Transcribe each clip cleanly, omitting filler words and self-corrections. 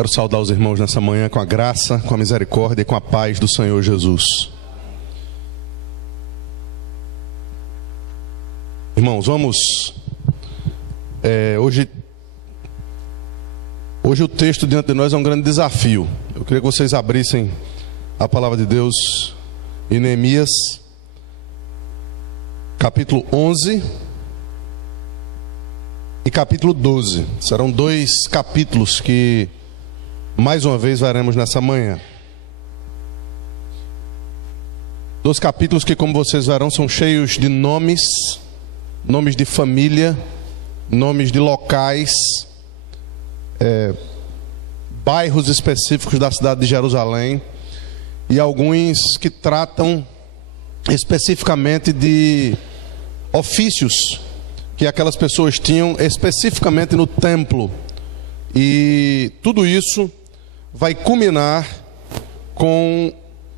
Quero saudar os irmãos nessa manhã com a graça, com a misericórdia e com a paz do Senhor Jesus. Irmãos, vamos... Hoje o texto diante de nós é um grande desafio. Eu queria que vocês abrissem a palavra de Deus em Neemias, capítulo 11 e capítulo 12. Serão dois capítulos que mais uma vez veremos nessa manhã. Dois capítulos que, como vocês verão, são cheios de nomes de família, nomes de locais, bairros específicos da cidade de Jerusalém, e alguns que tratam especificamente de ofícios que aquelas pessoas tinham especificamente no templo. E tudo isso vai culminar com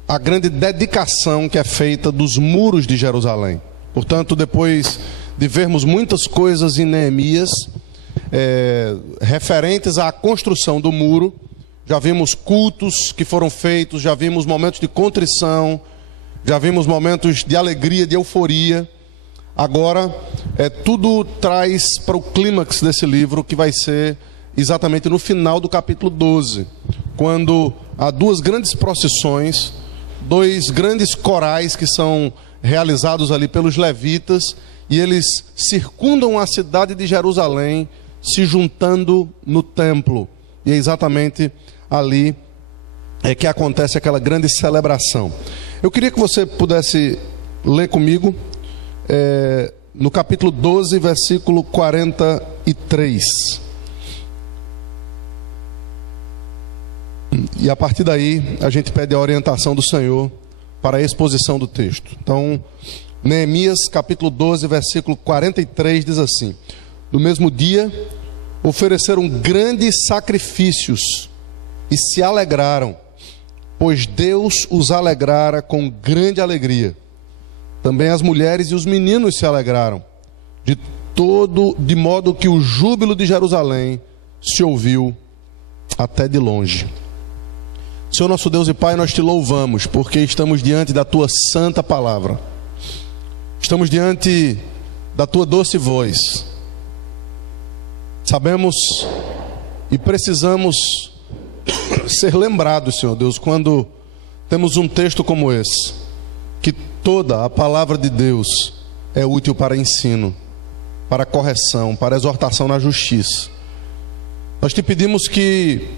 a grande dedicação que é feita dos muros de Jerusalém. Portanto, depois de vermos muitas coisas em Neemias referentes à construção do muro, já vimos cultos que foram feitos, já vimos momentos de contrição, já vimos momentos de alegria, de euforia. Agora, tudo traz para o clímax desse livro, que vai ser exatamente no final do capítulo 12, quando há duas grandes procissões, dois grandes corais que são realizados ali pelos levitas, e eles circundam a cidade de Jerusalém, se juntando no templo. E é exatamente ali que acontece aquela grande celebração. Eu queria que você pudesse ler comigo no capítulo 12, versículo 43. E a partir daí a gente pede a orientação do Senhor para a exposição do texto. Então, Neemias capítulo 12, versículo 43 diz assim: no mesmo dia ofereceram grandes sacrifícios e se alegraram, pois Deus os alegrara com grande alegria. Também as mulheres e os meninos se alegraram, de modo que o júbilo de Jerusalém se ouviu até de longe. Senhor nosso Deus e Pai, nós te louvamos, porque estamos diante da tua santa palavra. Estamos diante da tua doce voz. Sabemos e precisamos ser lembrados, Senhor Deus, quando temos um texto como esse, que toda a palavra de Deus é útil para ensino, para correção, para exortação na justiça. Nós te pedimos que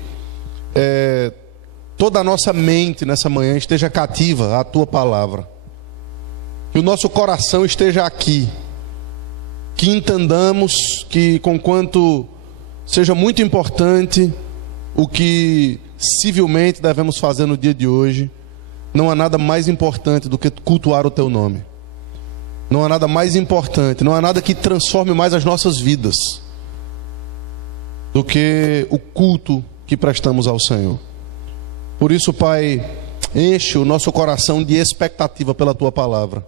toda a nossa mente nessa manhã esteja cativa à tua palavra, que o nosso coração esteja aqui, que entendamos que, conquanto seja muito importante o que civilmente devemos fazer no dia de hoje, não há nada mais importante do que cultuar o teu nome. Não há nada mais importante, não há nada que transforme mais as nossas vidas do que o culto que prestamos ao Senhor. Por isso, Pai, enche o nosso coração de expectativa pela tua palavra.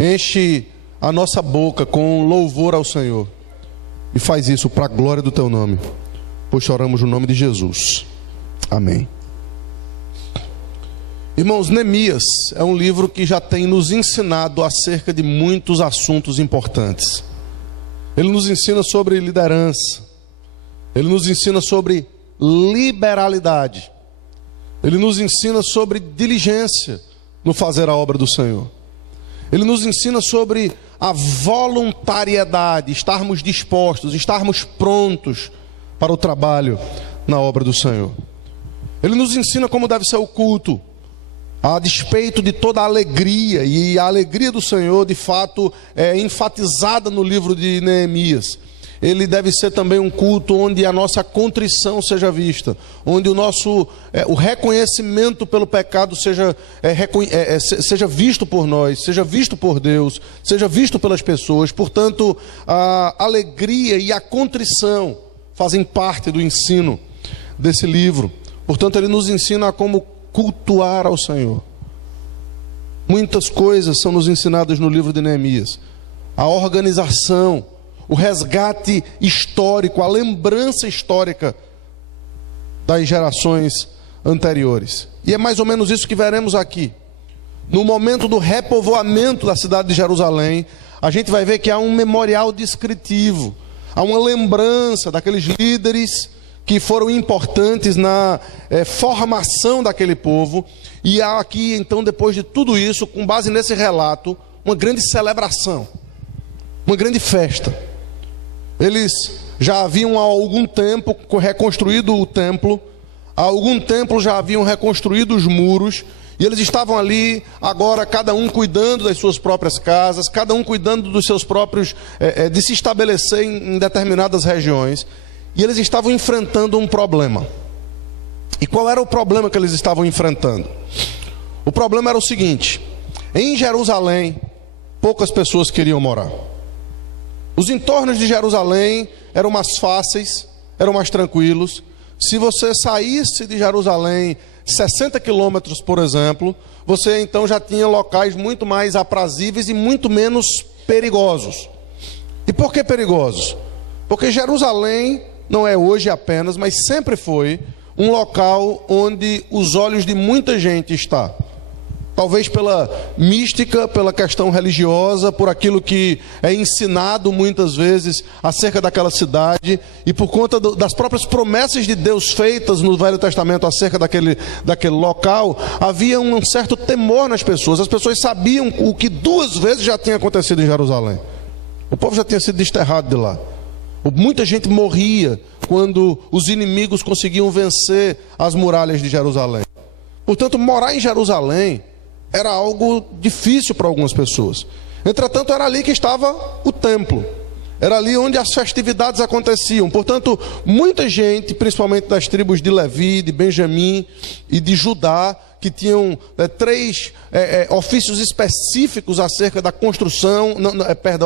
Enche a nossa boca com louvor ao Senhor. E faz isso para a glória do teu nome, pois choramos no nome de Jesus. Amém. Irmãos, Neemias é um livro que já tem nos ensinado acerca de muitos assuntos importantes. Ele nos ensina sobre liderança. Ele nos ensina sobre liberalidade. Ele nos ensina sobre diligência no fazer a obra do Senhor. Ele nos ensina sobre a voluntariedade, estarmos dispostos, estarmos prontos para o trabalho na obra do Senhor. Ele nos ensina como deve ser o culto, a despeito de toda a alegria, e a alegria do Senhor de fato é enfatizada no livro de Neemias. Ele deve ser também um culto onde a nossa contrição seja vista, onde o reconhecimento pelo pecado seja visto por nós, seja visto por Deus, seja visto pelas pessoas. Portanto, a alegria e a contrição fazem parte do ensino desse livro. Portanto, ele nos ensina a como cultuar ao Senhor. Muitas coisas são nos ensinadas no livro de Neemias. A organização, o resgate histórico, a lembrança histórica das gerações anteriores. E é mais ou menos isso que veremos aqui. No momento do repovoamento da cidade de Jerusalém, a gente vai ver que há um memorial descritivo, há uma lembrança daqueles líderes que foram importantes na formação daquele povo. E há aqui, então, depois de tudo isso, com base nesse relato, uma grande celebração, uma grande festa. Eles já haviam há algum tempo reconstruído o templo, há algum tempo já haviam reconstruído os muros, e eles estavam ali, agora cada um cuidando das suas próprias casas, cada um cuidando dos seus próprios, de se estabelecer em determinadas regiões, e eles estavam enfrentando um problema. E qual era o problema que eles estavam enfrentando? O problema era o seguinte: em Jerusalém, poucas pessoas queriam morar. Os entornos de Jerusalém eram mais fáceis, eram mais tranquilos. Se você saísse de Jerusalém 60 quilômetros, por exemplo, você então já tinha locais muito mais aprazíveis e muito menos perigosos. E por que perigosos? Porque Jerusalém não é hoje apenas, mas sempre foi um local onde os olhos de muita gente estão. Talvez pela mística, pela questão religiosa, por aquilo que é ensinado muitas vezes acerca daquela cidade, e por conta das próprias promessas de Deus feitas no Velho Testamento acerca daquele local, havia um certo temor nas pessoas. As pessoas sabiam o que 2 vezes já tinha acontecido em Jerusalém. O povo já tinha sido desterrado de lá. Muita gente morria quando os inimigos conseguiam vencer as muralhas de Jerusalém. Portanto, morar em Jerusalém era algo difícil para algumas pessoas. Entretanto, era ali que estava o templo. Era ali onde as festividades aconteciam. Portanto, muita gente, principalmente das tribos de Levi, de Benjamim e de Judá, que tinham 3 ofícios específicos acerca da construção,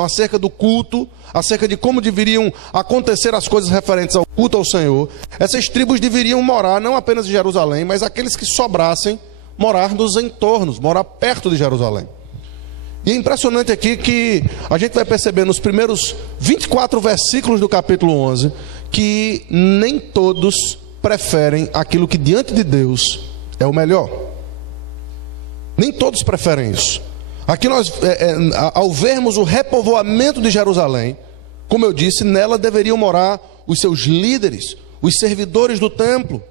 acerca do culto, acerca de como deveriam acontecer as coisas referentes ao culto ao Senhor. Essas tribos deveriam morar não apenas em Jerusalém, mas aqueles que sobrassem, morar nos entornos, morar perto de Jerusalém. E é impressionante aqui que a gente vai perceber nos primeiros 24 versículos do capítulo 11, que nem todos preferem aquilo que diante de Deus é o melhor. Nem todos preferem isso. Aqui nós, ao vermos o repovoamento de Jerusalém, como eu disse, nela deveriam morar os seus líderes, os servidores do templo.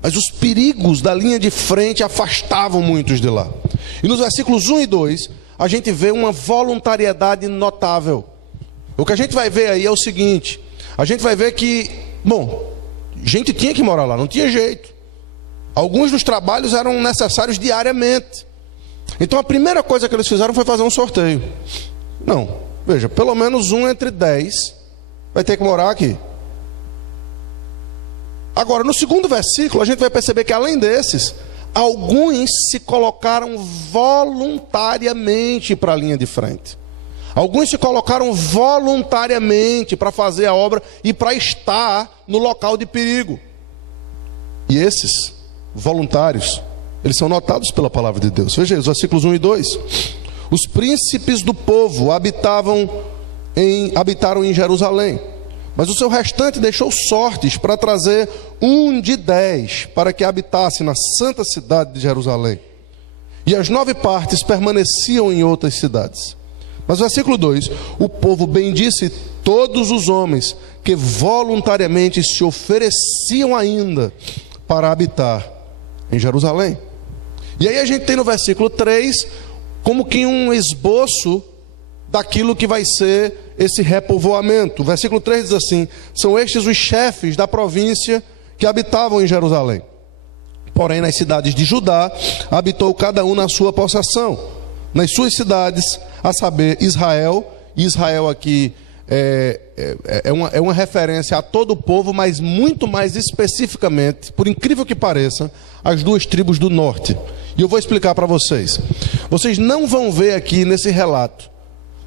Mas os perigos da linha de frente afastavam muitos de lá. E nos versículos 1 e 2, a gente vê uma voluntariedade notável. O que a gente vai ver aí é o seguinte: a gente vai ver que, gente tinha que morar lá, não tinha jeito. Alguns dos trabalhos eram necessários diariamente. Então a primeira coisa que eles fizeram foi fazer um sorteio. Veja, pelo menos 1 entre 10 vai ter que morar aqui. Agora, no segundo versículo, a gente vai perceber que além desses, alguns se colocaram voluntariamente para a linha de frente. Alguns se colocaram voluntariamente para fazer a obra e para estar no local de perigo. E esses voluntários, eles são notados pela palavra de Deus. Veja aí, os versículos 1 e 2. Os príncipes do povo habitaram em Jerusalém, mas o seu restante deixou sortes para trazer 1 de 10 para que habitasse na santa cidade de Jerusalém. E as 9 partes permaneciam em outras cidades. Mas versículo 2: o povo bendisse todos os homens que voluntariamente se ofereciam ainda para habitar em Jerusalém. E aí a gente tem no versículo 3 como que um esboço daquilo que vai ser esse repovoamento. O versículo 3 diz assim: são estes os chefes da província que habitavam em Jerusalém. Porém, nas cidades de Judá, habitou cada um na sua possessão, nas suas cidades, a saber, Israel. E Israel aqui é uma referência a todo o povo, mas muito mais especificamente, por incrível que pareça, as 2 tribos do norte. E eu vou explicar para vocês. Vocês não vão ver aqui nesse relato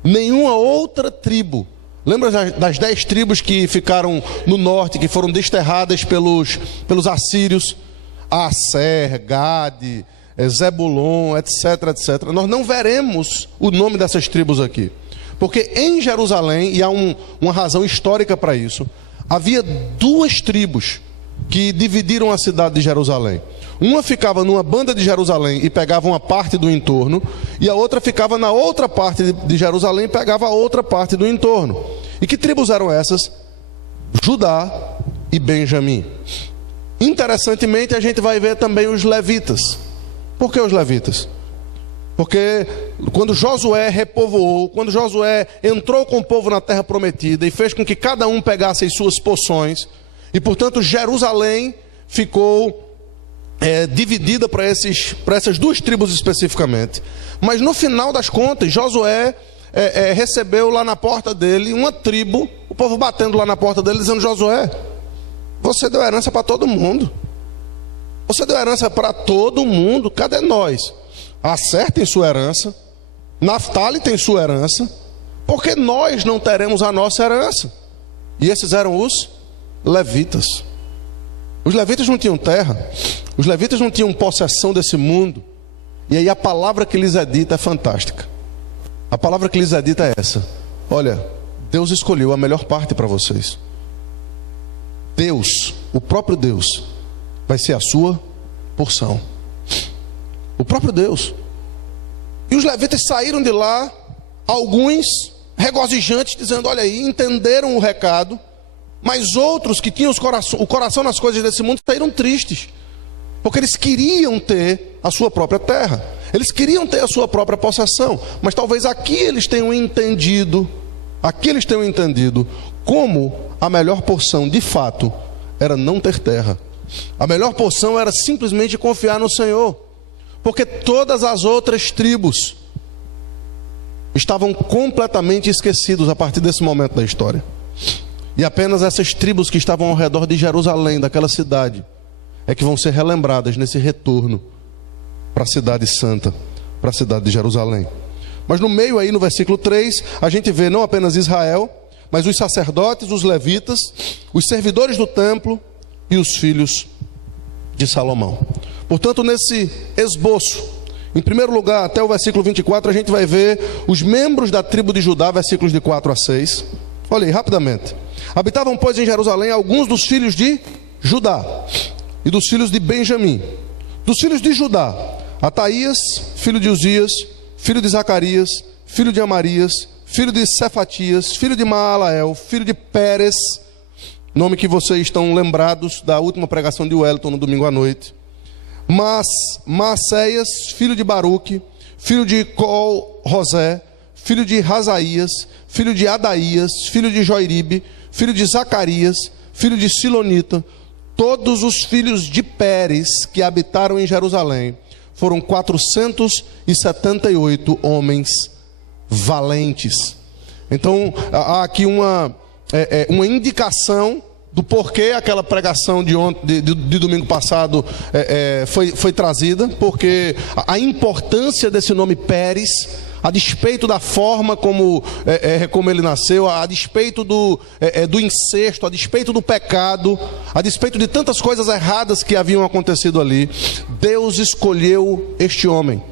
nenhuma outra tribo. Lembra das 10 tribos que ficaram no norte, que foram desterradas pelos assírios? Aser, Gade, Zebulon, etc, etc. Nós não veremos o nome dessas tribos aqui, porque em Jerusalém, e há uma razão histórica para isso, havia 2 tribos que dividiram a cidade de Jerusalém. Uma ficava numa banda de Jerusalém e pegava uma parte do entorno, e a outra ficava na outra parte de Jerusalém e pegava a outra parte do entorno. E que tribos eram essas? Judá e Benjamim. Interessantemente, a gente vai ver também os levitas. Por que os levitas? Porque quando Josué repovoou, quando Josué entrou com o povo na terra prometida e fez com que cada um pegasse as suas poções, e portanto Jerusalém ficou dividida para essas duas tribos especificamente. Mas no final das contas, Josué recebeu lá na porta dele uma tribo, o povo batendo lá na porta dele, dizendo: Josué, você deu herança para todo mundo. Você deu herança para todo mundo, cadê nós? Aser tem sua herança, Naftali tem sua herança, porque nós não teremos a nossa herança? E esses eram os levitas. Os levitas não tinham terra, os levitas não tinham possessão desse mundo. E aí a palavra que lhes é dita é fantástica. A palavra que lhes é dita é essa: olha, Deus escolheu a melhor parte para vocês. Deus, o próprio Deus, vai ser a sua porção. O próprio Deus. E os levitas saíram de lá, alguns regozijantes, dizendo: olha aí, entenderam o recado. Mas outros que tinham o coração nas coisas desse mundo saíram tristes, porque eles queriam ter a sua própria terra, eles queriam ter a sua própria possessão. Mas talvez aqui eles tenham entendido como a melhor porção de fato era não ter terra. A melhor porção era simplesmente confiar no Senhor, porque todas as outras tribos estavam completamente esquecidos a partir desse momento da história. E apenas essas tribos que estavam ao redor de Jerusalém, daquela cidade, é que vão ser relembradas nesse retorno para a cidade santa, para a cidade de Jerusalém. Mas no meio aí, no versículo 3, a gente vê não apenas Israel, mas os sacerdotes, os levitas, os servidores do templo e os filhos de Salomão. Portanto, nesse esboço, em primeiro lugar, até o versículo 24, a gente vai ver os membros da tribo de Judá, versículos de 4 a 6. Olha aí, rapidamente. Habitavam, pois, em Jerusalém alguns dos filhos de Judá e dos filhos de Benjamim. Dos filhos de Judá, Ataías, filho de Uzias, filho de Zacarias, filho de Amarias, filho de Cefatias, filho de Maalael, filho de Pérez, nome que vocês estão lembrados da última pregação de Wellington no domingo à noite. Maacéias, filho de Baruque, filho de Col-Rosé, filho de Razaías, filho de Adaías, filho de Joiribe, filho de Zacarias, filho de Silonita. Todos os filhos de Pérez que habitaram em Jerusalém foram 478 homens valentes. Então há aqui uma indicação do porquê aquela pregação de domingo passado foi trazida, porque a importância desse nome Pérez, a despeito da forma como ele nasceu, a despeito do incesto, a despeito do pecado, a despeito de tantas coisas erradas que haviam acontecido ali, Deus escolheu este homem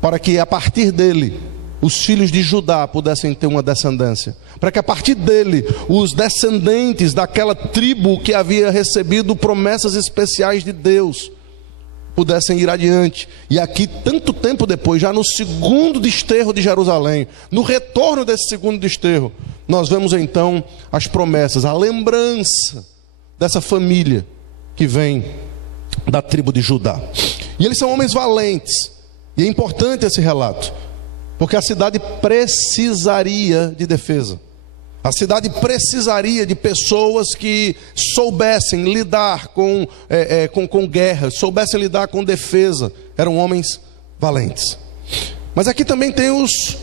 para que a partir dele os filhos de Judá pudessem ter uma descendência, para que a partir dele os descendentes daquela tribo que havia recebido promessas especiais de Deus pudessem ir adiante. E aqui, tanto tempo depois, já no segundo desterro de Jerusalém, no retorno desse segundo desterro, nós vemos então as promessas, a lembrança dessa família que vem da tribo de Judá. E eles são homens valentes, e é importante esse relato, porque a cidade precisaria de defesa. A cidade precisaria de pessoas que soubessem lidar com guerra, soubessem lidar com defesa. Eram homens valentes. Mas aqui também tem os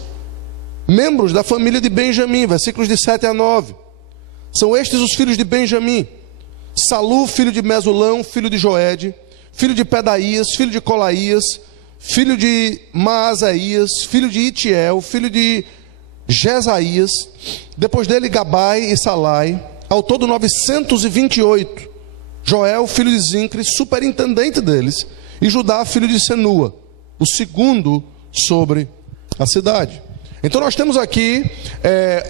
membros da família de Benjamim, versículos de 7 a 9. São estes os filhos de Benjamim: Salu, filho de Mesulão, filho de Joede, filho de Pedaías, filho de Colaías, filho de Maasaías, filho de Itiel, filho de Jesaías, depois dele Gabai e Salai, ao todo 928. Joel, filho de Zincre, superintendente deles, e Judá, filho de Senua, o segundo sobre a cidade. Então nós temos aqui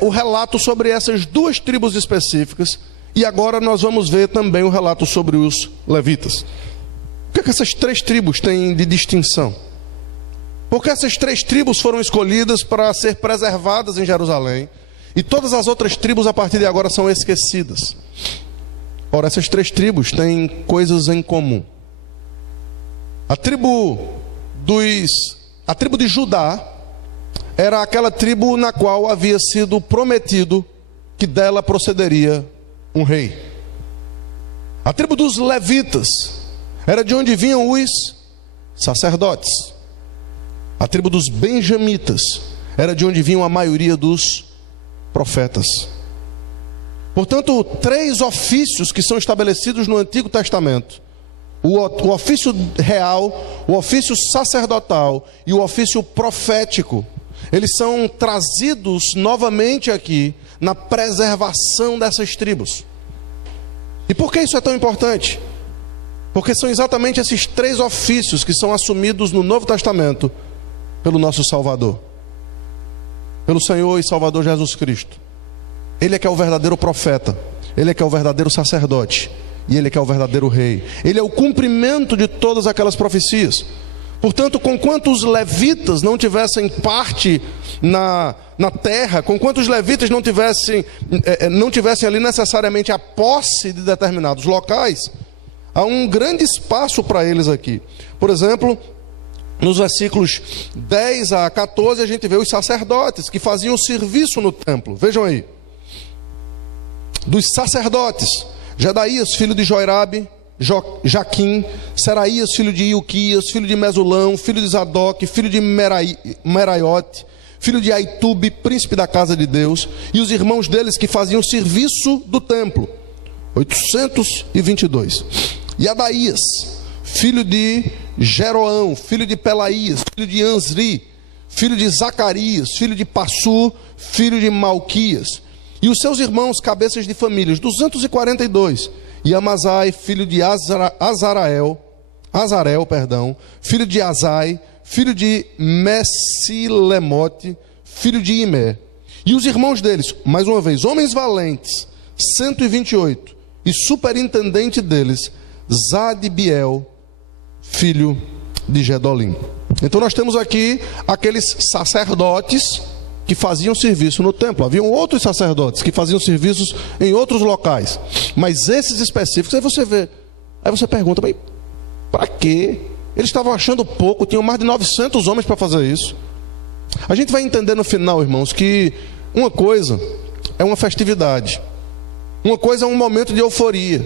o relato sobre essas duas tribos específicas, E agora nós vamos ver também um relato sobre os levitas. O que é que essas 3 tribos têm de distinção? Porque essas 3 tribos foram escolhidas para ser preservadas em Jerusalém, e todas as outras tribos a partir de agora são esquecidas. Ora, essas 3 tribos têm coisas em comum. A tribo de Judá era aquela tribo na qual havia sido prometido que dela procederia um rei. A tribo dos levitas era de onde vinham os sacerdotes. A tribo dos benjamitas era de onde vinham a maioria dos profetas. Portanto, 3 ofícios que são estabelecidos no Antigo Testamento: o ofício real, o ofício sacerdotal e o ofício profético, eles são trazidos novamente aqui na preservação dessas tribos. E por que isso é tão importante? Porque são exatamente esses 3 ofícios que são assumidos no Novo Testamento pelo nosso Salvador, pelo Senhor e Salvador Jesus Cristo. Ele é que é o verdadeiro profeta, Ele é que é o verdadeiro sacerdote, e Ele é que é o verdadeiro rei. Ele é o cumprimento de todas aquelas profecias. Portanto, conquanto os levitas não tivessem parte na terra, conquanto os levitas não tivessem ali necessariamente a posse de determinados locais, há um grande espaço para eles aqui. Por exemplo, nos versículos 10 a 14, a gente vê os sacerdotes que faziam serviço no templo. Vejam aí. Dos sacerdotes: Jedaías, filho de Joirabe, Jaquim, Seraías, filho de Ilquias, filho de Mesulão, filho de Zadok, filho de Meraiote, filho de Aitube, príncipe da casa de Deus, e os irmãos deles que faziam serviço do templo, 822. E Adaías, filho de Jeroão, filho de Pelaías, filho de Ansri, filho de Zacarias, filho de Passur, filho de Malquias, e os seus irmãos, cabeças de famílias, 242. E Amazai, filho de Azarel, filho de Azai, filho de Messilemote, filho de Imé. E os irmãos deles, mais uma vez, homens valentes, 128. E superintendente deles, Zadbiel, filho de Gedolim. Então nós temos aqui aqueles sacerdotes que faziam serviço no templo. Haviam outros sacerdotes que faziam serviços em outros locais, mas esses específicos, aí você pergunta, mas para quê? Eles estavam achando pouco, tinham mais de 900 homens para fazer isso. A gente vai entender no final, irmãos, que uma coisa é uma festividade, uma coisa é um momento de euforia,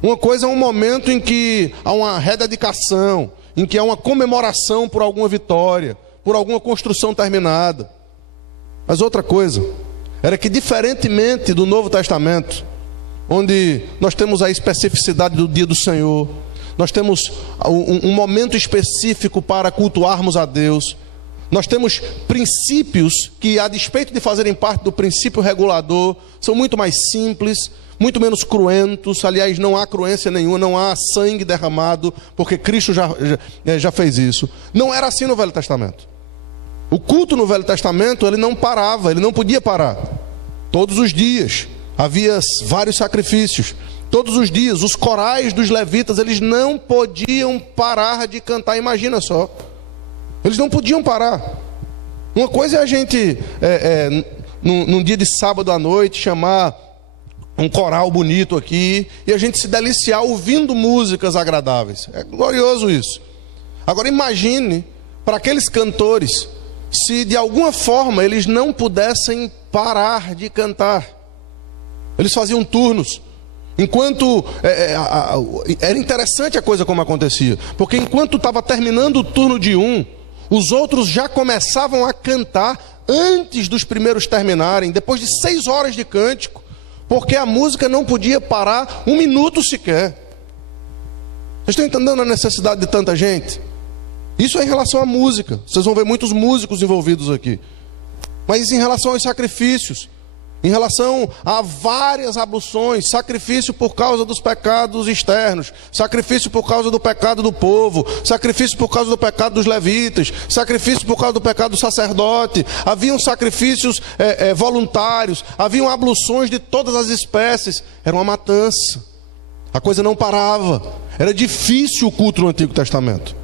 uma coisa é um momento em que há uma rededicação, em que há uma comemoração por alguma vitória, por alguma construção terminada. Mas outra coisa era que, diferentemente do Novo Testamento, onde nós temos a especificidade do dia do Senhor, nós temos um momento específico para cultuarmos a Deus, nós temos princípios que, a despeito de fazerem parte do princípio regulador, são muito mais simples, muito menos cruentos. Aliás, não há cruência nenhuma, não há sangue derramado, porque Cristo já fez isso. Não era assim no Velho Testamento. O culto no Velho Testamento, ele não parava, ele não podia parar. Todos os dias havia vários sacrifícios. Todos os dias, os corais dos levitas, eles não podiam parar de cantar. Imagina só, eles não podiam parar. Uma coisa é a gente, num dia de sábado à noite, chamar um coral bonito aqui, e a gente se deliciar ouvindo músicas agradáveis. É glorioso isso. Agora imagine, para aqueles cantores, se de alguma forma eles não pudessem parar de cantar. Eles faziam turnos. Enquanto era interessante a coisa como acontecia, porque enquanto estava terminando o turno de um, os outros já começavam a cantar antes dos primeiros terminarem, depois de 6 horas de cântico, porque a música não podia parar 1 minuto sequer. Vocês estão entendendo a necessidade de tanta gente? Isso é em relação à música. Vocês vão ver muitos músicos envolvidos aqui. Mas em relação aos sacrifícios, em relação a várias abluções, sacrifício por causa dos pecados externos, sacrifício por causa do pecado do povo, sacrifício por causa do pecado dos levitas, sacrifício por causa do pecado do sacerdote. Haviam sacrifícios voluntários, haviam abluções de todas as espécies. Era uma matança, a coisa não parava, era difícil o culto no Antigo Testamento.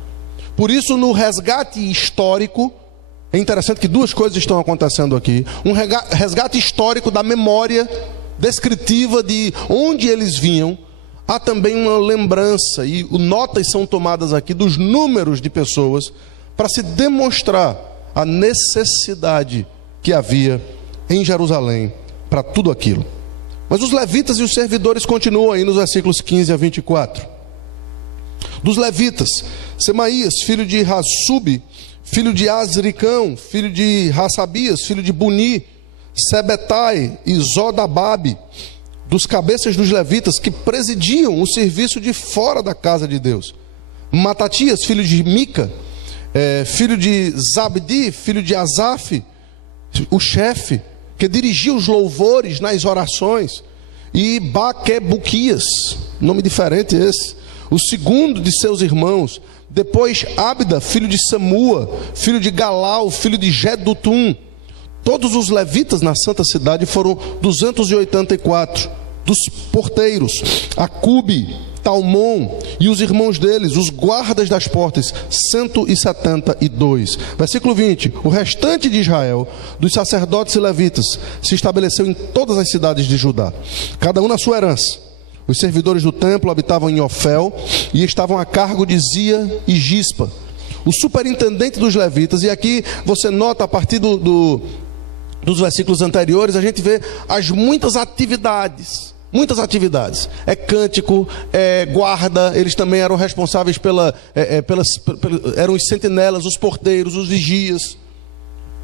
Por isso, no resgate histórico, é interessante que duas coisas estão acontecendo aqui. Um resgate histórico da memória descritiva de onde eles vinham. Há também uma lembrança, e notas são tomadas aqui dos números de pessoas para se demonstrar a necessidade que havia em Jerusalém para tudo aquilo. Mas os levitas e os servidores continuam aí nos versículos 15 a 24. Dos levitas, Semaías, filho de Hassub, filho de Azricão, filho de Hassabias, filho de Buni, Sebetai e Zodababe, dos cabeças dos levitas que presidiam o serviço de fora da casa de Deus. Matatias, filho de Mica, filho de Zabdi, filho de Asaf, o chefe, que dirigia os louvores nas orações. E Baquebuquias, nome diferente esse, o segundo de seus irmãos. Depois Abda, filho de Samua, filho de Galal, filho de Jedutum. Todos os levitas na santa cidade foram 284. Dos porteiros, Acube, Talmon e os irmãos deles, os guardas das portas, 172. Versículo 20. O restante de Israel, dos sacerdotes e levitas, se estabeleceu em todas as cidades de Judá, cada um na sua herança. Os servidores do templo habitavam em Ofel e estavam a cargo de Zia e Gispa. O superintendente dos levitas, e aqui você nota a partir dos versículos anteriores, a gente vê as muitas atividades. É cântico, guarda. Eles também eram responsáveis eram os sentinelas, os porteiros, os vigias.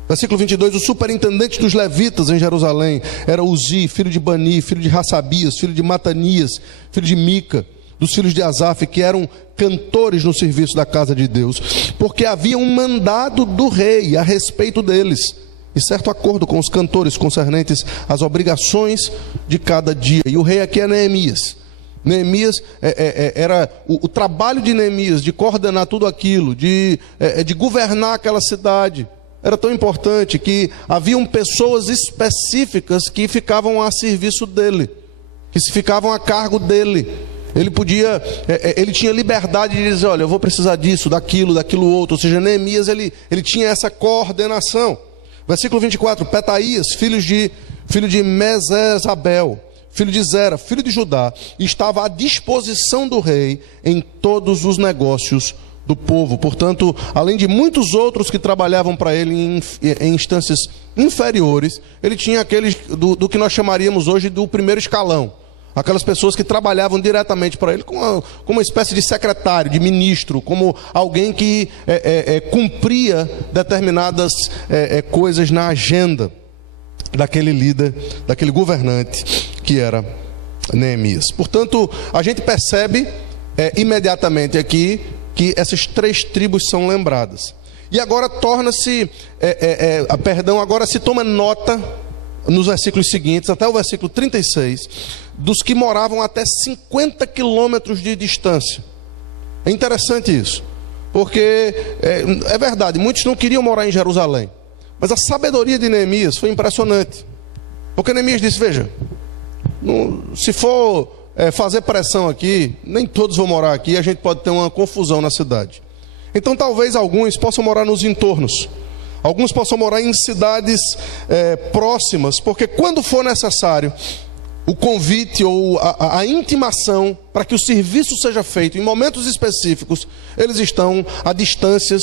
Versículo 22, o superintendente dos levitas em Jerusalém era Uzi, filho de Bani, filho de Hassabias, filho de Matanias, filho de Mica, dos filhos de Asaf, que eram cantores no serviço da casa de Deus, porque havia um mandado do rei a respeito deles, e certo acordo com os cantores concernentes às obrigações de cada dia. E o rei aqui é Neemias. Neemias era o trabalho de Neemias de coordenar tudo aquilo, de governar aquela cidade. Era tão importante que haviam pessoas específicas que ficavam a serviço dele, que se ficavam a cargo dele. Ele tinha liberdade de dizer, olha, eu vou precisar disso, daquilo outro. Ou seja, Neemias ele tinha essa coordenação. Versículo 24, Petaías, filho de Mesesabel, filho de Zera, filho de Judá, estava à disposição do rei em todos os negócios do povo. Portanto, além de muitos outros que trabalhavam para ele em instâncias inferiores, ele tinha aqueles do que nós chamaríamos hoje do primeiro escalão. Aquelas pessoas que trabalhavam diretamente para ele como uma espécie de secretário, de ministro, como alguém que cumpria determinadas coisas na agenda daquele líder, daquele governante que era Neemias. Portanto, a gente percebe imediatamente aqui que essas três tribos são lembradas. E agora agora se toma nota nos versículos seguintes, até o versículo 36, dos que moravam até 50 quilômetros de distância. É interessante isso, porque é verdade, muitos não queriam morar em Jerusalém, mas a sabedoria de Neemias foi impressionante, porque Neemias disse, veja, se for fazer pressão aqui, nem todos vão morar aqui, a gente pode ter uma confusão na cidade. Então talvez alguns possam morar nos entornos, alguns possam morar em cidades próximas, porque quando for necessário o convite ou a intimação para que o serviço seja feito em momentos específicos, eles estão a distâncias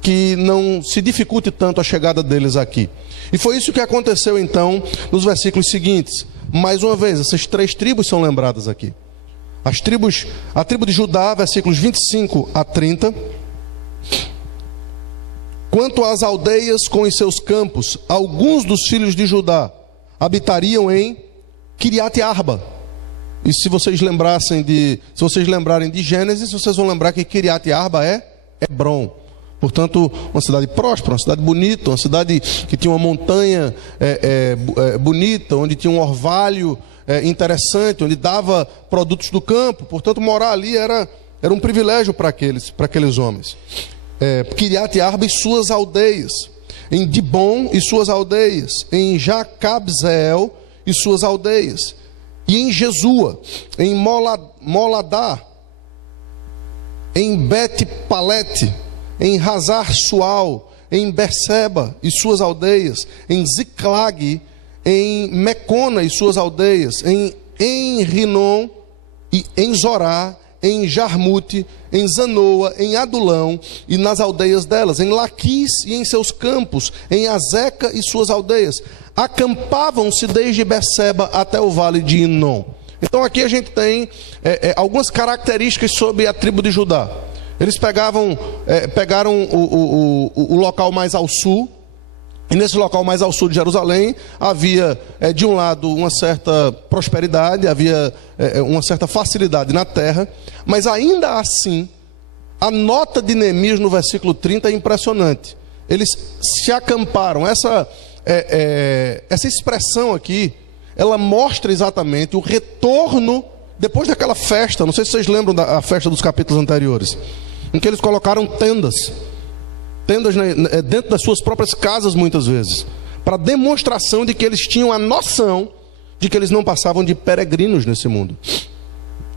que não se dificulte tanto a chegada deles aqui. E foi isso que aconteceu então nos versículos seguintes. Mais uma vez, essas três tribos são lembradas aqui. A tribo de Judá, versículos 25 a 30. Quanto às aldeias com os seus campos, alguns dos filhos de Judá habitariam em Kiriat Arba. E se vocês lembrarem de Gênesis, vocês vão lembrar que Kiriat Arba é Hebron. Portanto, uma cidade próspera, uma cidade bonita, uma cidade que tinha uma montanha bonita, onde tinha um orvalho interessante, onde dava produtos do campo. Portanto, morar ali era um privilégio para aqueles homens. Quiriate Arba e suas aldeias, em Dibon e suas aldeias, em Jacabzeel e suas aldeias, e em Jesua, em Moladá, em Bet-Palete, em Hazar Sual, em Berseba e suas aldeias, em Ziclag, em Mecona e suas aldeias, em Rinom e em Zorá, em Jarmute, em Zanoa, em Adulão e nas aldeias delas, em Laquis e em seus campos, em Azeca e suas aldeias. Acampavam-se desde Berseba até o vale de Inom. Então aqui a gente tem algumas características sobre a tribo de Judá. Eles pegaram o local mais ao sul, e nesse local mais ao sul de Jerusalém havia, de um lado, uma certa prosperidade, havia uma certa facilidade na terra, mas ainda assim, a nota de Neemias no versículo 30 é impressionante. Eles se acamparam. Essa expressão aqui, ela mostra exatamente o retorno, depois daquela festa. Não sei se vocês lembram da festa dos capítulos anteriores, em que eles colocaram tendas dentro das suas próprias casas, muitas vezes, para demonstração de que eles tinham a noção de que eles não passavam de peregrinos nesse mundo,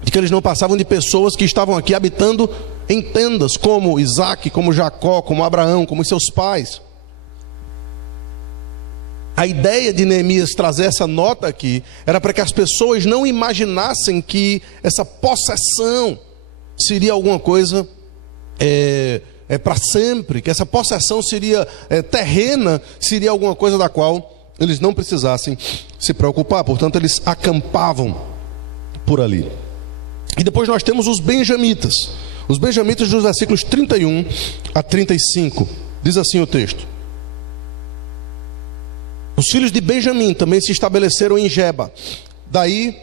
de que eles não passavam de pessoas que estavam aqui habitando em tendas, como Isaac, como Jacó, como Abraão, como seus pais. A ideia de Neemias trazer essa nota aqui era para que as pessoas não imaginassem que essa possessão seria alguma coisa para sempre, que essa possessão seria terrena, seria alguma coisa da qual eles não precisassem se preocupar. Portanto, eles acampavam por ali. E depois nós temos os benjamitas. Os benjamitas dos versículos 31 a 35. Diz assim o texto: os filhos de Benjamim também se estabeleceram em Geba. Daí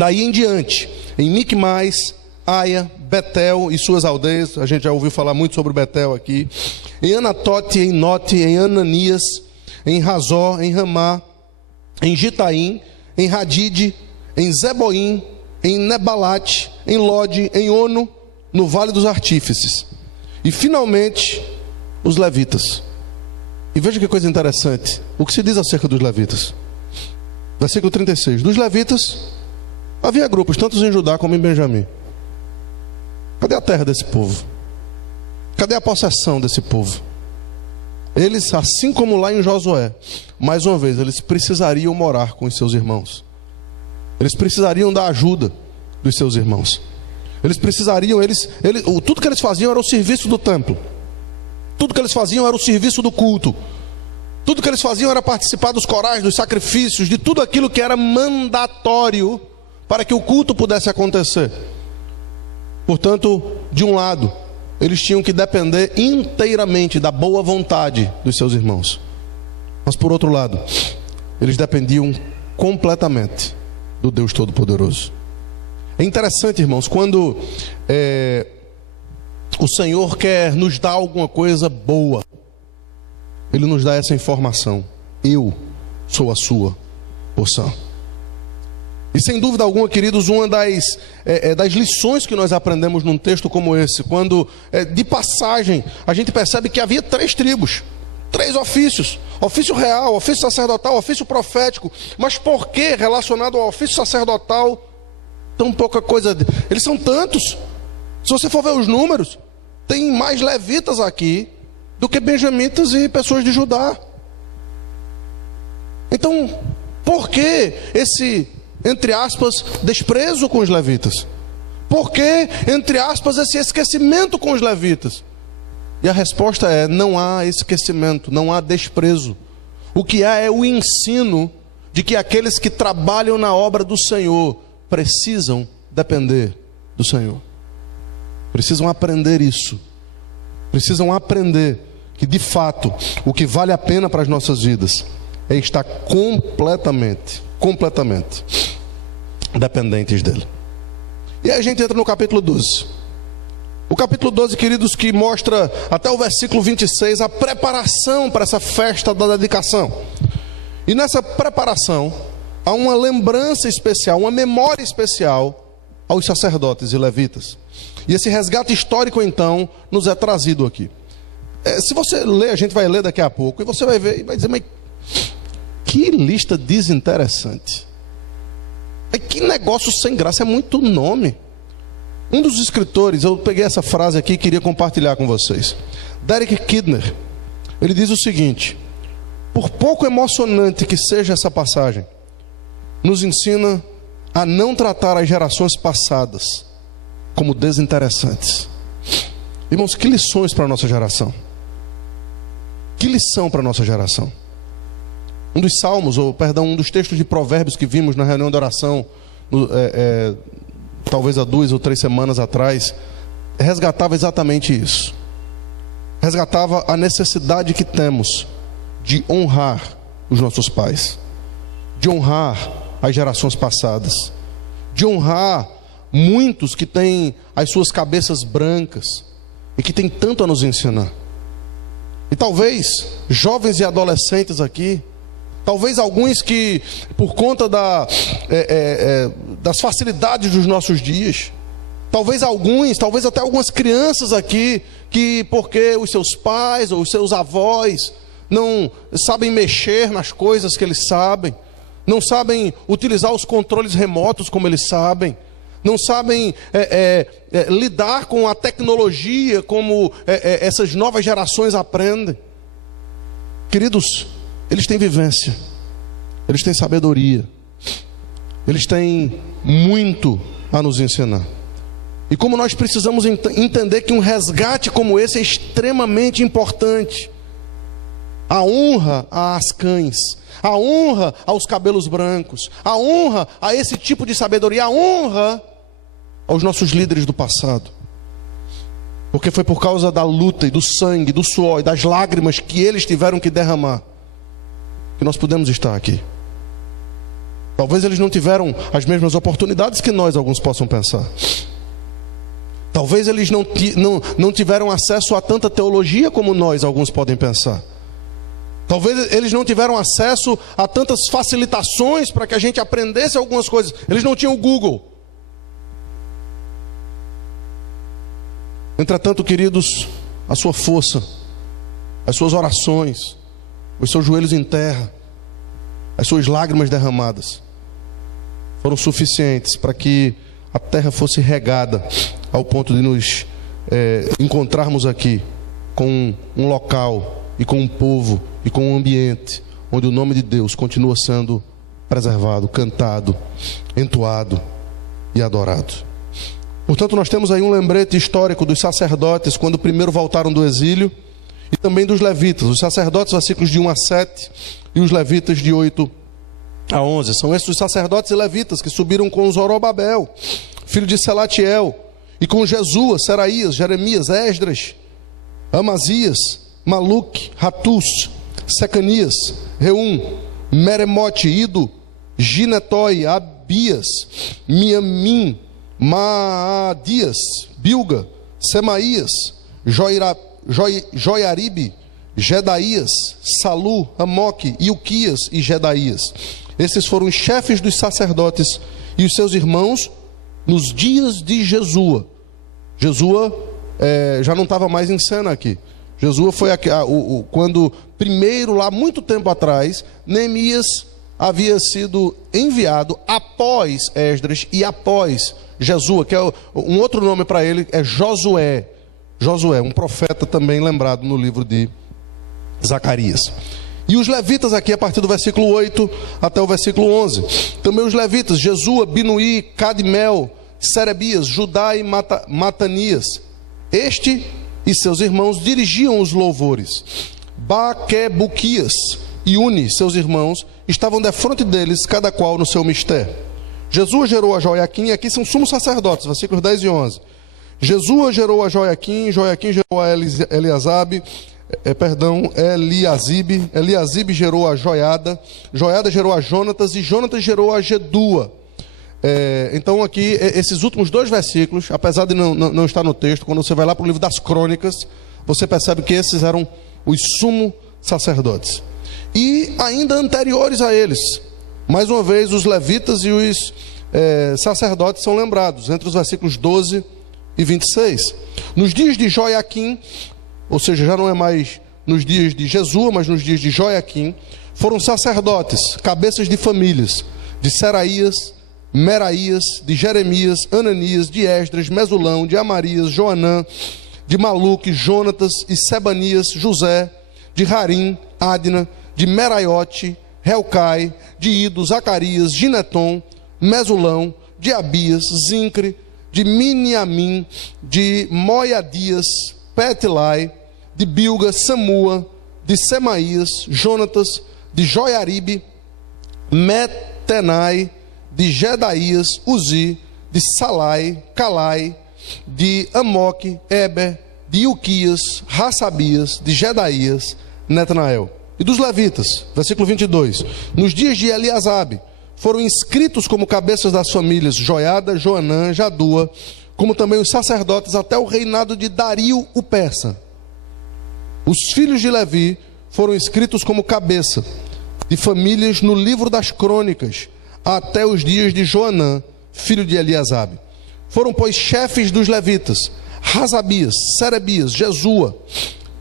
em diante, em Micmais, Aia, Betel e suas aldeias. A gente já ouviu falar muito sobre Betel aqui. Em Anatote, em Note, em Ananias, em Razó, em Ramá, em Gitaim, em Hadide, em Zeboim, em Nebalate, em Lode, em Ono, no Vale dos Artífices. E finalmente, os levitas. E veja que coisa interessante, o que se diz acerca dos levitas. Versículo 36. Dos levitas havia grupos, tanto em Judá como em Benjamim. Cadê a terra desse povo? Cadê a possessão desse povo? Eles, assim como lá em Josué, mais uma vez, eles precisariam morar com os seus irmãos. Eles precisariam da ajuda dos seus irmãos. Eles precisariam, tudo que eles faziam era o serviço do templo. Tudo que eles faziam era o serviço do culto. Tudo que eles faziam era participar dos corais, dos sacrifícios, de tudo aquilo que era mandatório para que o culto pudesse acontecer. Portanto, de um lado, eles tinham que depender inteiramente da boa vontade dos seus irmãos. Mas por outro lado, eles dependiam completamente do Deus Todo-Poderoso. É interessante, irmãos, quando o Senhor quer nos dar alguma coisa boa, Ele nos dá essa informação: eu sou a sua porção. E sem dúvida alguma, queridos, uma das lições que nós aprendemos num texto como esse, quando de passagem a gente percebe que havia 3 tribos, 3 ofícios: ofício real, ofício sacerdotal, ofício profético. Mas por que relacionado ao ofício sacerdotal tão pouca coisa? Eles são tantos. Se você for ver os números, tem mais levitas aqui do que benjamitas e pessoas de Judá. Então, por que esse, entre aspas, desprezo com os levitas? Por que, entre aspas, esse esquecimento com os levitas? E a resposta é: não há esquecimento, não há desprezo. O que há é o ensino de que aqueles que trabalham na obra do Senhor precisam depender do Senhor. Precisam aprender isso. Precisam aprender que, de fato, o que vale a pena para as nossas vidas é estar completamente dependentes dele. E aí a gente entra no capítulo 12. O capítulo 12, queridos, que mostra até o versículo 26 a preparação para essa festa da dedicação. E nessa preparação há uma lembrança especial, uma memória especial aos sacerdotes e levitas. E esse resgate histórico então nos é trazido aqui. Se você ler, a gente vai ler daqui a pouco, e você vai ver e vai dizer, mas que lista desinteressante. Que negócio sem graça, é muito nome. Um dos escritores, eu peguei essa frase aqui e queria compartilhar com vocês. Derek Kidner, ele diz o seguinte: por pouco emocionante que seja essa passagem, nos ensina a não tratar as gerações passadas como desinteressantes. Irmãos, que lições para a nossa geração. Que lição para a nossa geração. Um dos salmos, um dos textos de provérbios que vimos na reunião de oração, talvez há 2 ou 3 semanas atrás, resgatava exatamente isso. Resgatava a necessidade que temos de honrar os nossos pais, de honrar as gerações passadas, de honrar muitos que têm as suas cabeças brancas e que têm tanto a nos ensinar. E talvez jovens e adolescentes aqui, talvez alguns que, por conta das facilidades dos nossos dias, talvez até algumas crianças aqui, que porque os seus pais ou os seus avós não sabem mexer nas coisas que eles sabem, não sabem utilizar os controles remotos como eles sabem, não sabem lidar com a tecnologia como essas novas gerações aprendem. Queridos, eles têm vivência, eles têm sabedoria, eles têm muito a nos ensinar. E como nós precisamos entender que um resgate como esse é extremamente importante. A honra às cães, a honra aos cabelos brancos, a honra a esse tipo de sabedoria, a honra aos nossos líderes do passado. Porque foi por causa da luta e do sangue, do suor e das lágrimas que eles tiveram que derramar que nós pudemos estar aqui. Talvez eles não tiveram as mesmas oportunidades que nós, alguns possam pensar. Talvez eles não tiveram acesso a tanta teologia como nós, alguns podem pensar. Talvez eles não tiveram acesso a tantas facilitações para que a gente aprendesse algumas coisas. Eles não tinham o Google. Entretanto, queridos, a sua força, as suas orações, os seus joelhos em terra, as suas lágrimas derramadas, foram suficientes para que a terra fosse regada ao ponto de nos encontrarmos aqui com um local e com um povo e com um ambiente onde o nome de Deus continua sendo preservado, cantado, entoado e adorado. Portanto, nós temos aí um lembrete histórico dos sacerdotes quando primeiro voltaram do exílio, e também dos levitas. Os sacerdotes, versículos de 1 a 7, e os levitas de 8 a 11. São esses os sacerdotes e levitas que subiram com Zorobabel, filho de Selatiel, e com Jesua, Seraías, Jeremias, Esdras, Amazias, Maluque, Ratus, Secanias, Reum, Meremote, Ido, Ginetói, Abias, Miamim, Maadias, Bilga, Semaías, Joiaribe, Jedaías, Salu, Amoque, Ilquias e Jedaías. Esses foram os chefes dos sacerdotes e os seus irmãos nos dias de Jesua. Jesua já não estava mais em cena aqui. Jesua foi quando primeiro, lá muito tempo atrás, Neemias havia sido enviado após Esdras e após Jesua, que é um outro nome para ele, é Josué. Josué, um profeta também lembrado no livro de Zacarias. E os levitas aqui, a partir do versículo 8 até o versículo 11. Também os levitas, Jesua, Binuí, Cadmel, Serebias, Judá e Matanias. Este e seus irmãos dirigiam os louvores. Baquebuquias e Uni, seus irmãos, estavam defronte deles, cada qual no seu mistério. Jesua gerou a Joiaquim, e aqui são sumos sacerdotes, versículos 10 e 11. Jesua gerou a Joiaquim, Joiaquim gerou a Eliasibe, Eliasibe gerou a Joiada, Joiada gerou a Jonatas, e Jonatas gerou a Jedua. Então aqui, esses últimos 2 versículos, apesar de não estar no texto, quando você vai lá para o livro das Crônicas, você percebe que esses eram os sumos sacerdotes. E ainda anteriores a eles, mais uma vez, os levitas e os sacerdotes são lembrados, entre os versículos 12 e 26. Nos dias de Joiaquim, ou seja, já não é mais nos dias de Jesua, mas nos dias de Joiaquim, foram sacerdotes, cabeças de famílias, de Seraías, Meraías, de Jeremias, Ananias, de Esdras, Mesulão, de Amarias, Joanã, de Maluque, Jonatas e Sebanias, José, de Harim, Adna, de Meraiote, Helcai, de Ido, Zacarias, Gineton, Mesulão, de Abias, Zincre, de Miniamim, de Moiadias, Petilai, de Bilga, Samua, de Semaías, Jonatas, de Joiaribe, Metenai, de Jedaías, Uzi, de Salai, Calai, de Amoque, Eber, de Ilquias, Rassabias, de Jedaías, Netanael. E dos levitas, versículo 22, nos dias de Eliasabe, foram inscritos como cabeças das famílias Joiada, Joanã, Jadua, como também os sacerdotes até o reinado de Dario o persa. Os filhos de Levi foram inscritos como cabeça de famílias no livro das crônicas, até os dias de Joanã, filho de Eliasabe. Foram, pois, chefes dos levitas, Rasabias, Serebias, Jesua,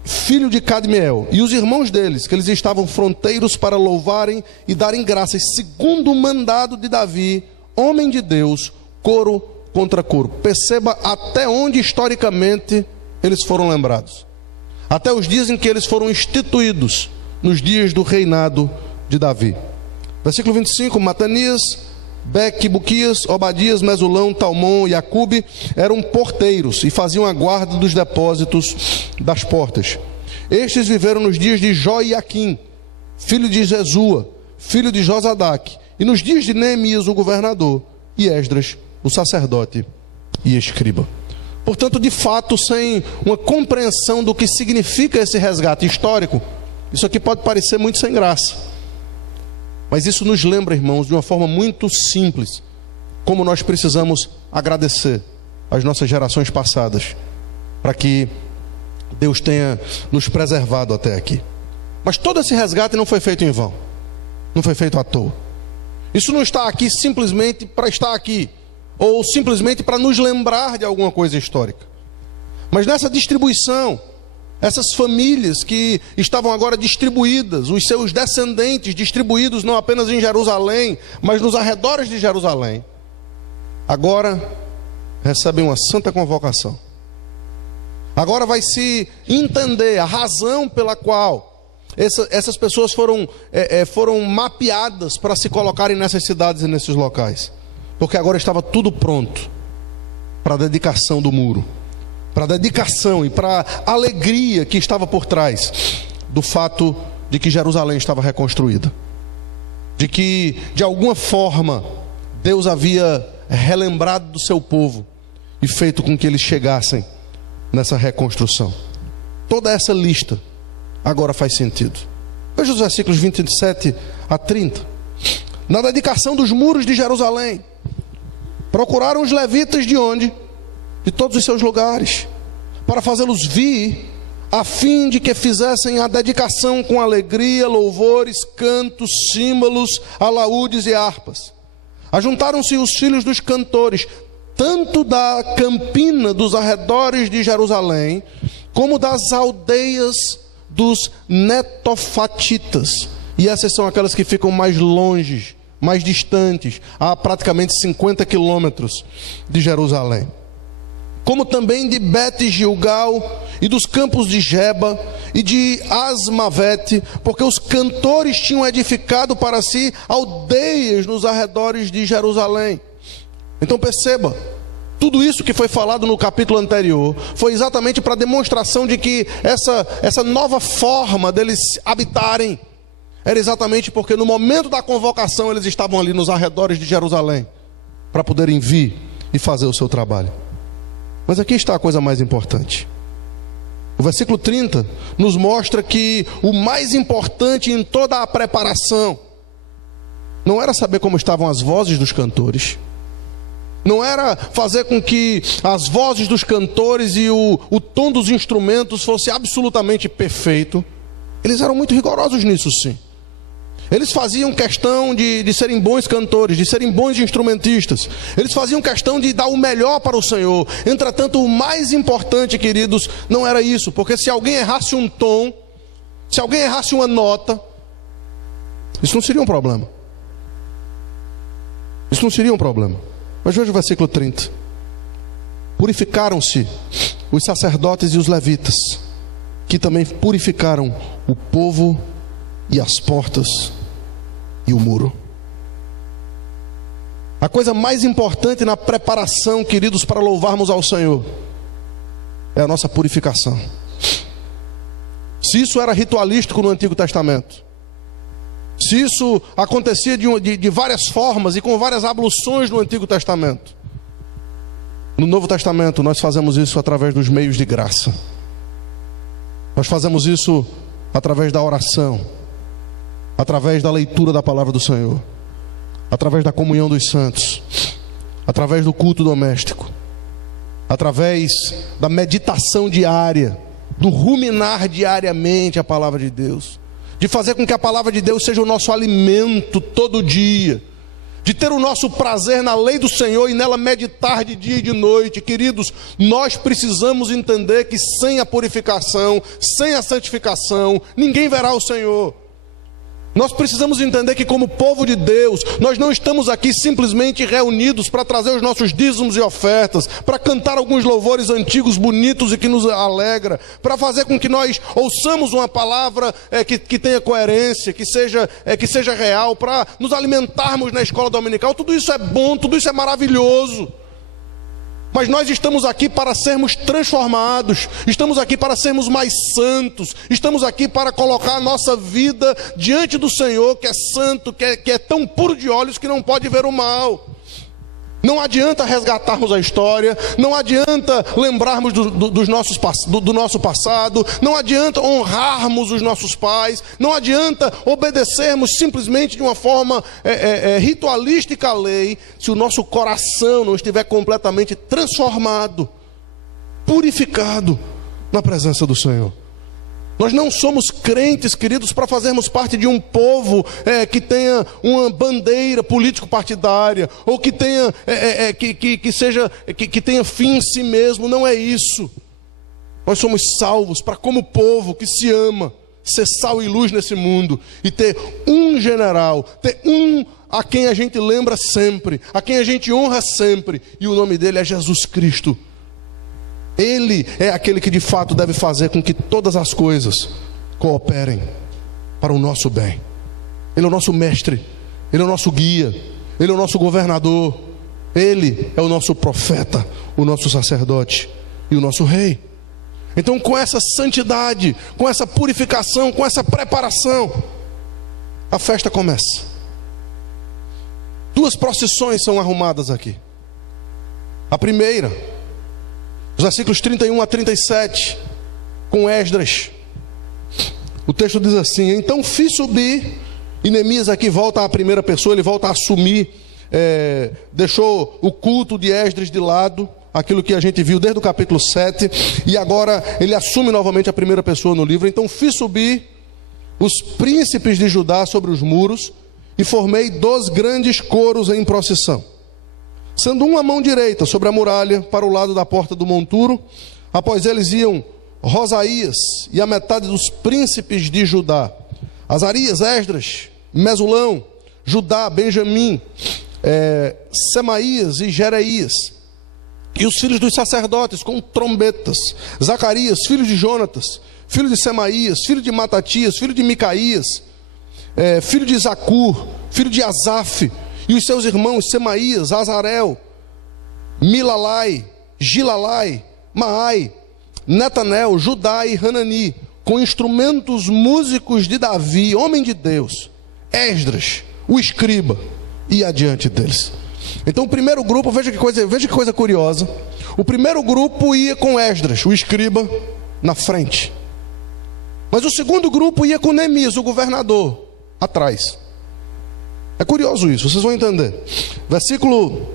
filho de Cadmiel, e os irmãos deles, que eles estavam fronteiros para louvarem e darem graças, segundo o mandado de Davi, homem de Deus, coro contra coro. Perceba até onde historicamente eles foram lembrados. Até os dias em que eles foram instituídos, nos dias do reinado de Davi. Versículo 25, Matanias, Beque, Buquias, Obadias, Mesulão, Talmon e Acube eram porteiros e faziam a guarda dos depósitos das portas. Estes viveram nos dias de Joiaquim, filho de Jesua, filho de Josadaque, e nos dias de Neemias, o governador, e Esdras, o sacerdote e escriba. Portanto, de fato, sem uma compreensão do que significa esse resgate histórico, isso aqui pode parecer muito sem graça. Mas isso nos lembra, irmãos, de uma forma muito simples, como nós precisamos agradecer às nossas gerações passadas, para que Deus tenha nos preservado até aqui. Mas todo esse resgate não foi feito em vão, não foi feito à toa. Isso não está aqui simplesmente para estar aqui, ou simplesmente para nos lembrar de alguma coisa histórica. Mas nessa distribuição, essas famílias que estavam agora distribuídas, os seus descendentes distribuídos não apenas em Jerusalém, mas nos arredores de Jerusalém, agora recebem uma santa convocação. Agora vai se entender a razão pela qual essas pessoas foram mapeadas para se colocarem nessas cidades e nesses locais. Porque agora estava tudo pronto para a dedicação do muro, para a dedicação e para a alegria que estava por trás do fato de que Jerusalém estava reconstruída, de que de alguma forma Deus havia relembrado do seu povo e feito com que eles chegassem nessa reconstrução. Toda essa lista agora faz sentido. Veja os versículos 27 a 30. Na dedicação dos muros de Jerusalém, procuraram os levitas de onde? De todos os seus lugares, para fazê-los vir, a fim de que fizessem a dedicação com alegria, louvores, cantos, símbolos, alaúdes e harpas. Ajuntaram-se os filhos dos cantores, tanto da campina dos arredores de Jerusalém, como das aldeias dos netofatitas. E essas são aquelas que ficam mais longe, mais distantes, a praticamente 50 quilômetros de Jerusalém. Como também de Bet-Gilgal e dos campos de Geba e de Asmavete, porque os cantores tinham edificado para si aldeias nos arredores de Jerusalém. Então perceba, tudo isso que foi falado no capítulo anterior foi exatamente para demonstração de que essa nova forma deles habitarem era exatamente porque no momento da convocação eles estavam ali nos arredores de Jerusalém para poderem vir e fazer o seu trabalho. Mas aqui está a coisa mais importante. O versículo 30 nos mostra que o mais importante em toda a preparação não era saber como estavam as vozes dos cantores, não era fazer com que as vozes dos cantores e o tom dos instrumentos fosse absolutamente perfeito. Eles eram muito rigorosos nisso, sim. Eles faziam questão de serem bons cantores, de serem bons instrumentistas. Eles faziam questão de dar o melhor para o Senhor. Entretanto, o mais importante, queridos, não era isso. Porque se alguém errasse um tom, se alguém errasse uma nota, isso não seria um problema. Isso não seria um problema. Mas veja o versículo 30. Purificaram-se os sacerdotes e os levitas, que também purificaram o povo e as portas e o muro. A coisa mais importante na preparação, queridos, para louvarmos ao Senhor, é a nossa purificação. Se isso era ritualístico no Antigo Testamento, se isso acontecia de várias formas e com várias abluções no Antigo Testamento, no Novo Testamento nós fazemos isso através dos meios de graça. Nós fazemos isso através da oração, através da leitura da palavra do Senhor, através da comunhão dos santos, através do culto doméstico, através da meditação diária, do ruminar diariamente a palavra de Deus, de fazer com que a palavra de Deus seja o nosso alimento todo dia, de ter o nosso prazer na lei do Senhor e nela meditar de dia e de noite. Queridos, nós precisamos entender que sem a purificação, sem a santificação, ninguém verá o Senhor. Nós precisamos entender que, como povo de Deus, nós não estamos aqui simplesmente reunidos para trazer os nossos dízimos e ofertas, para cantar alguns louvores antigos bonitos e que nos alegra, para fazer com que nós ouçamos uma palavra que tenha coerência, que seja real, para nos alimentarmos na escola dominical. Tudo isso é bom, tudo isso é maravilhoso. Mas nós estamos aqui para sermos transformados, estamos aqui para sermos mais santos, estamos aqui para colocar a nossa vida diante do Senhor, que é santo, que é tão puro de olhos que não pode ver o mal. Não adianta resgatarmos a história, não adianta lembrarmos do nosso passado, não adianta honrarmos os nossos pais, não adianta obedecermos simplesmente de uma forma ritualística à lei, se o nosso coração não estiver completamente transformado, purificado na presença do Senhor. Nós não somos crentes, queridos, para fazermos parte de um povo que tenha uma bandeira político-partidária, ou que tenha, que tenha fim em si mesmo. Não é isso. Nós somos salvos para, como povo que se ama, ser sal e luz nesse mundo, e ter um general, ter um a quem a gente lembra sempre, a quem a gente honra sempre, e o nome dele é Jesus Cristo. Ele é aquele que de fato deve fazer com que todas as coisas cooperem para o nosso bem. Ele é o nosso mestre, ele é o nosso guia, ele é o nosso governador, ele é o nosso profeta, o nosso sacerdote e o nosso rei. Então, com essa santidade, com essa purificação, com essa preparação, a festa começa. 2 procissões são arrumadas aqui. A primeira, os versículos 31 a 37, com Esdras. O texto diz assim: então fiz subir, e Neemias aqui volta à primeira pessoa, ele volta a assumir, deixou o culto de Esdras de lado, aquilo que a gente viu desde o capítulo 7, e agora ele assume novamente a primeira pessoa no livro. Então fiz subir os príncipes de Judá sobre os muros, e formei 2 grandes coros em procissão, sendo uma mão direita sobre a muralha para o lado da porta do monturo. Após eles iam Rosaías e a metade dos príncipes de Judá, Azarias, Esdras, Mesulão, Judá, Benjamim, Semaías e Jereías, e os filhos dos sacerdotes com trombetas, Zacarias, filho de Jonatas, filho de Semaías, filho de Matatias, filho de Micaías, filho de Zacur, filho de Asaf, e os seus irmãos Semaías, Azarel, Milalai, Gilalai, Maai, Netanel, Judá e Hanani, com instrumentos músicos de Davi, homem de Deus, Esdras, o escriba, e adiante deles. Então o primeiro grupo, veja que coisa curiosa, o primeiro grupo ia com Esdras, o escriba, na frente, mas o segundo grupo ia com Neemias, o governador, atrás. É curioso isso, vocês vão entender. Versículo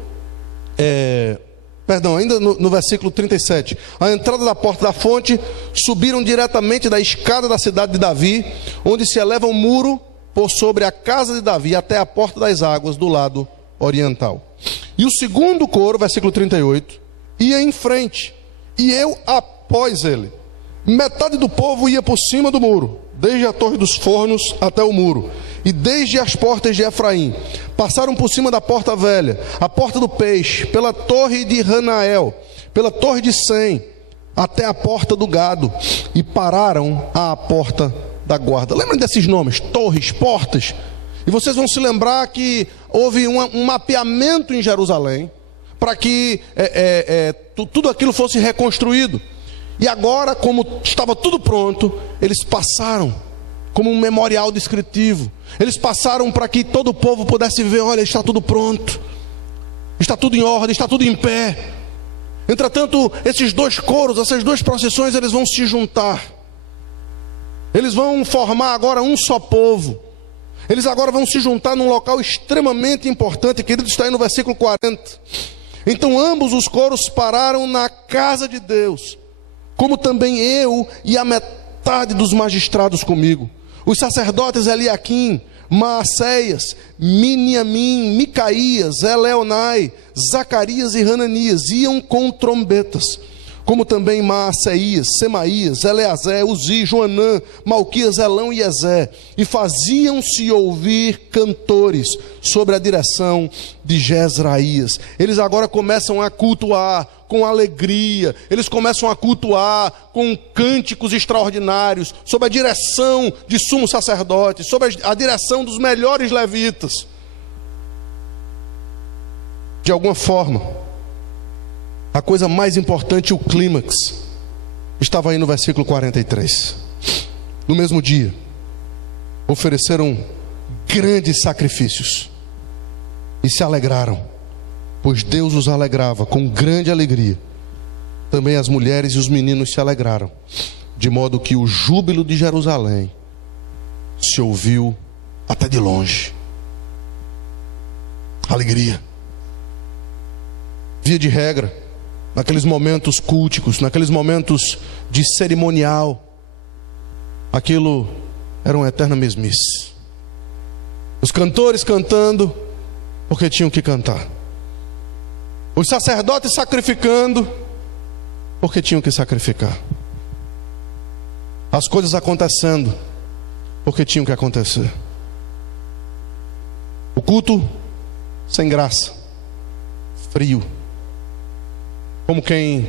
ainda no versículo 37. À entrada da porta da fonte, subiram diretamente da escada da cidade de Davi, onde se eleva um muro por sobre a casa de Davi, até a porta das águas do lado oriental. E o segundo coro, versículo 38, ia em frente, e eu após ele. Metade do povo ia por cima do muro, desde a torre dos fornos até o muro, e desde as portas de Efraim. Passaram por cima da porta velha, a porta do peixe, pela torre de Hanael, pela torre de Sem, até a porta do gado, e pararam à porta da guarda. Lembram desses nomes? Torres, portas. E vocês vão se lembrar que houve um mapeamento em Jerusalém, para que tudo aquilo fosse reconstruído. E agora, como estava tudo pronto, eles passaram como um memorial descritivo. Eles passaram para que todo o povo pudesse ver: olha, está tudo pronto, está tudo em ordem, está tudo em pé. Entretanto, esses dois coros, essas duas procissões, eles vão se juntar. Eles vão formar agora um só povo. Eles agora vão se juntar num local extremamente importante, querido, está aí no versículo 40. Então ambos os coros pararam na casa de Deus, como também eu e a metade dos magistrados comigo. Os sacerdotes Eliaquim, Maacéias, Miniamim, Micaías, Eleonai, Zacarias e Hananias iam com trombetas, como também Maacéias, Semaías, Eleazé, Uzi, Joanã, Malquias, Elão e Ezé, e faziam-se ouvir cantores sob a direção de Jezraías. Eles agora começam a cultuar com alegria, eles começam a cultuar com cânticos extraordinários, sob a direção de sumos sacerdotes, sob a direção dos melhores levitas. De alguma forma, a coisa mais importante, o clímax, estava aí no versículo 43. No mesmo dia, ofereceram grandes sacrifícios e se alegraram, pois Deus os alegrava com grande alegria. Também as mulheres e os meninos se alegraram, de modo que o júbilo de Jerusalém se ouviu até de longe. Alegria. Via de regra, naqueles momentos culticos, naqueles momentos de cerimonial, aquilo era uma eterna mesmice. Os cantores cantando porque tinham que cantar, os sacerdotes sacrificando porque tinham que sacrificar, as coisas acontecendo porque tinham que acontecer. O culto sem graça, frio, como quem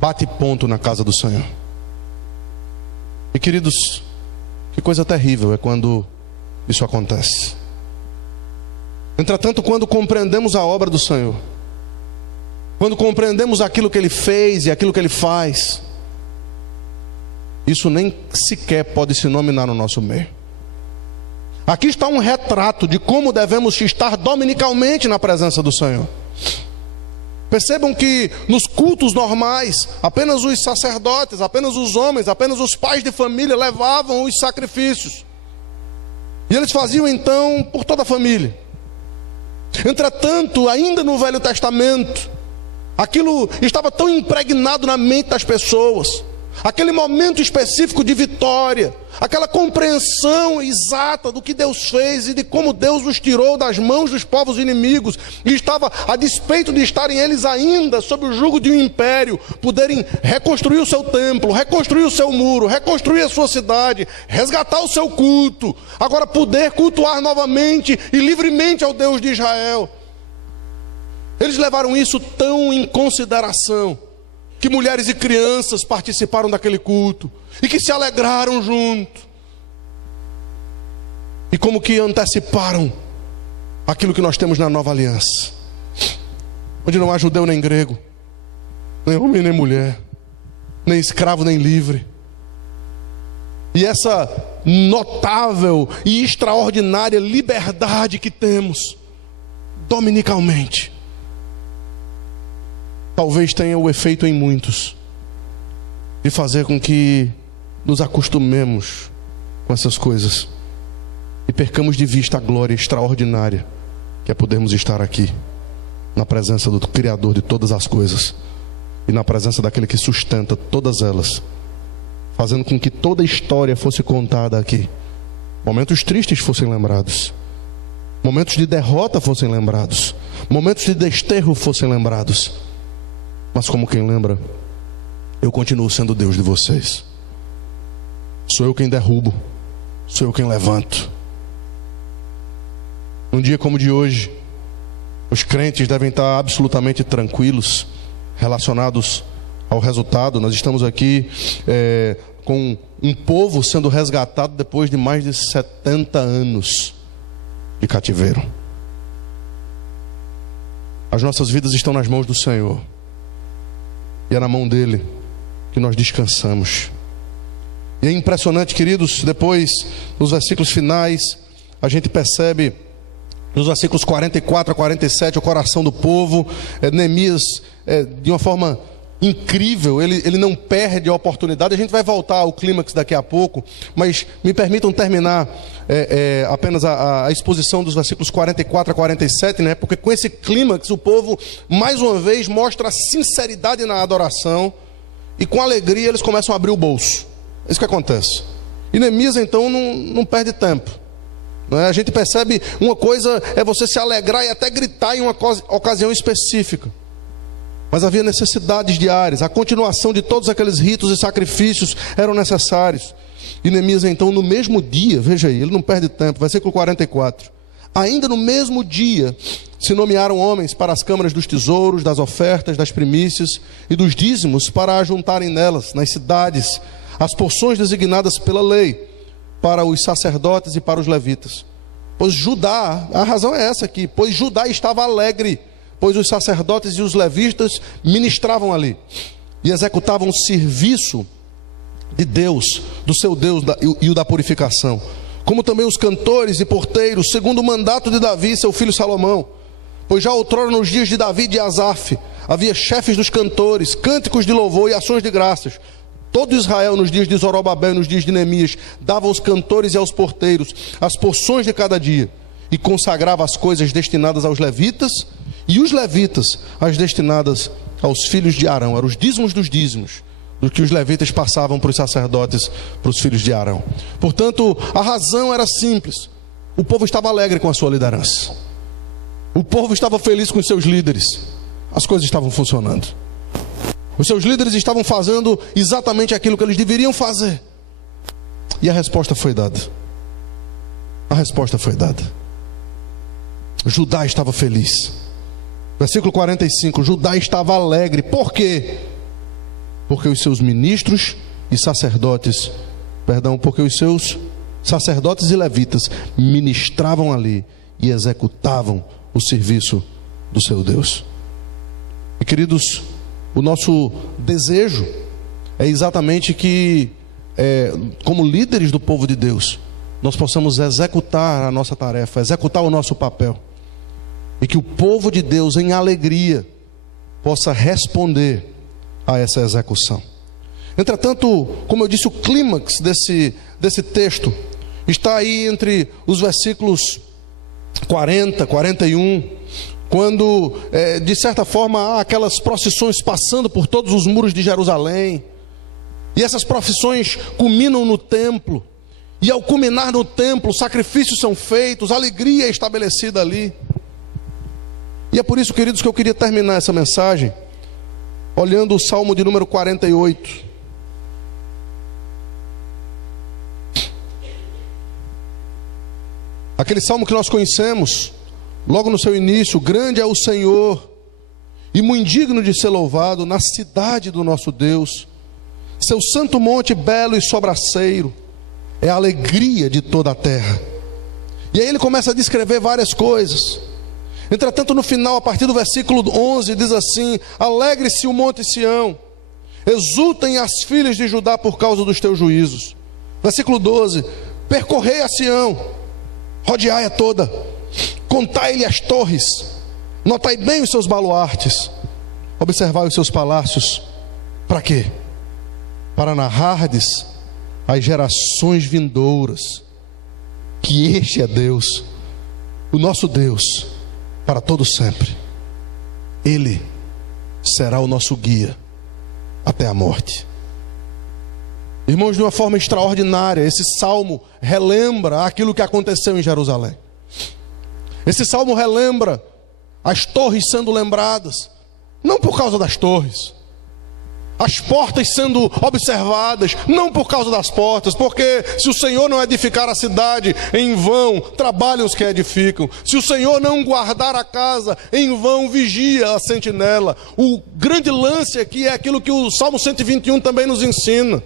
bate ponto na casa do Senhor. E queridos, que coisa terrível é quando isso acontece. Entretanto, quando compreendemos a obra do Senhor, quando compreendemos aquilo que Ele fez e aquilo que Ele faz, isso nem sequer pode se nominar no nosso meio. Aqui está um retrato de como devemos estar dominicalmente na presença do Senhor. Percebam que nos cultos normais, apenas os sacerdotes, apenas os homens, apenas os pais de família levavam os sacrifícios. E eles faziam então por toda a família. Entretanto, ainda no Velho Testamento, aquilo estava tão impregnado na mente das pessoas. Aquele momento específico de vitória, aquela compreensão exata do que Deus fez e de como Deus os tirou das mãos dos povos inimigos, e estava, a despeito de estarem eles ainda sob o jugo de um império, poderem reconstruir o seu templo, reconstruir o seu muro, reconstruir a sua cidade, resgatar o seu culto, agora poder cultuar novamente e livremente ao Deus de Israel. Eles levaram isso tão em consideração que mulheres e crianças participaram daquele culto e que se alegraram junto, e como que anteciparam aquilo que nós temos na nova aliança, onde não há judeu nem grego, nem homem nem mulher, nem escravo nem livre. E essa notável e extraordinária liberdade que temos dominicalmente, talvez tenha o efeito em muitos de fazer com que nos acostumemos com essas coisas e percamos de vista a glória extraordinária que é podermos estar aqui na presença do Criador de todas as coisas e na presença daquele que sustenta todas elas, fazendo com que toda a história fosse contada aqui. Momentos tristes fossem lembrados, momentos de derrota fossem lembrados, momentos de desterro fossem lembrados. Mas como quem lembra, eu continuo sendo Deus de vocês. Sou eu quem derrubo, sou eu quem levanto. Num dia como o de hoje, os crentes devem estar absolutamente tranquilos relacionados ao resultado. Nós estamos aqui com um povo sendo resgatado depois de mais de 70 anos de cativeiro. As nossas vidas estão nas mãos do Senhor, e é na mão dele que nós descansamos. E é impressionante, queridos, depois nos versículos finais a gente percebe, nos versículos 44 a 47, o coração do povo. Neemias, de uma forma incrível, ele não perde a oportunidade. A gente vai voltar ao clímax daqui a pouco, mas me permitam terminar apenas a exposição dos versículos 44 a 47, né? Porque com esse clímax o povo mais uma vez mostra sinceridade na adoração, e com alegria eles começam a abrir o bolso. É isso que acontece. E Neemias então não perde tempo. A gente percebe, uma coisa é você se alegrar e até gritar em uma ocasião específica, mas havia necessidades diárias. A continuação de todos aqueles ritos e sacrifícios eram necessários. E Neemias então, no mesmo dia, veja aí, ele não perde tempo, versículo 44. Ainda no mesmo dia se nomearam homens para as câmaras dos tesouros, das ofertas, das primícias e dos dízimos, para ajuntarem nelas, nas cidades, as porções designadas pela lei, para os sacerdotes e para os levitas. Pois Judá, a razão é essa aqui, pois Judá estava alegre, pois os sacerdotes e os levitas ministravam ali e executavam o serviço de Deus, do seu Deus e o da purificação, como também os cantores e porteiros, segundo o mandato de Davi, seu filho Salomão. Pois já outrora, nos dias de Davi e de Asaf, havia chefes dos cantores, cânticos de louvor e ações de graças. Todo Israel, nos dias de Zorobabel e nos dias de Neemias, dava aos cantores e aos porteiros as porções de cada dia, e consagrava as coisas destinadas aos levitas, e os levitas as destinadas aos filhos de Arão. Eram os dízimos dos dízimos, do que os levitas passavam para os sacerdotes, para os filhos de Arão. Portanto, a razão era simples: o povo estava alegre com a sua liderança, o povo estava feliz com os seus líderes, as coisas estavam funcionando. Os seus líderes estavam fazendo exatamente aquilo que eles deveriam fazer. E a resposta foi dada. A resposta foi dada. Judá estava feliz. Versículo 45. Judá estava alegre. Por quê? Porque os seus ministros e sacerdotes, porque os seus sacerdotes e levitas ministravam ali e executavam o serviço do seu Deus. E queridos, o nosso desejo é exatamente que, como líderes do povo de Deus, nós possamos executar a nossa tarefa, executar o nosso papel, e que o povo de Deus, em alegria, possa responder a essa execução. Entretanto, como eu disse, o clímax desse texto está aí entre os versículos 40, 41, quando, de certa forma, há aquelas procissões passando por todos os muros de Jerusalém, e essas procissões culminam no templo, e ao culminar no templo, sacrifícios são feitos, alegria é estabelecida ali. E é por isso, queridos, que eu queria terminar essa mensagem olhando o Salmo de número 48. Aquele salmo que nós conhecemos logo no seu início: grande é o Senhor e muito digno de ser louvado na cidade do nosso Deus. Seu santo monte belo e sobraceiro é a alegria de toda a terra. E aí ele começa a descrever várias coisas. Entretanto, no final, a partir do versículo 11, diz assim: alegre-se o monte Sião, exultem as filhas de Judá por causa dos teus juízos. Versículo 12: percorrei a Sião, rodeai-a toda, contai-lhe as torres, notai bem os seus baluartes, observai os seus palácios. Para quê? Para narrardes às gerações vindouras que este é Deus, o nosso Deus, para todo sempre. Ele será o nosso guia até a morte. Irmãos, de uma forma extraordinária, esse salmo relembra aquilo que aconteceu em Jerusalém. Esse salmo relembra as torres sendo lembradas, não por causa das torres, as portas sendo observadas, não por causa das portas, porque se o Senhor não edificar a cidade, em vão trabalham os que a edificam. Se o Senhor não guardar a casa, em vão vigia a sentinela. O grande lance aqui é aquilo que o Salmo 121 também nos ensina.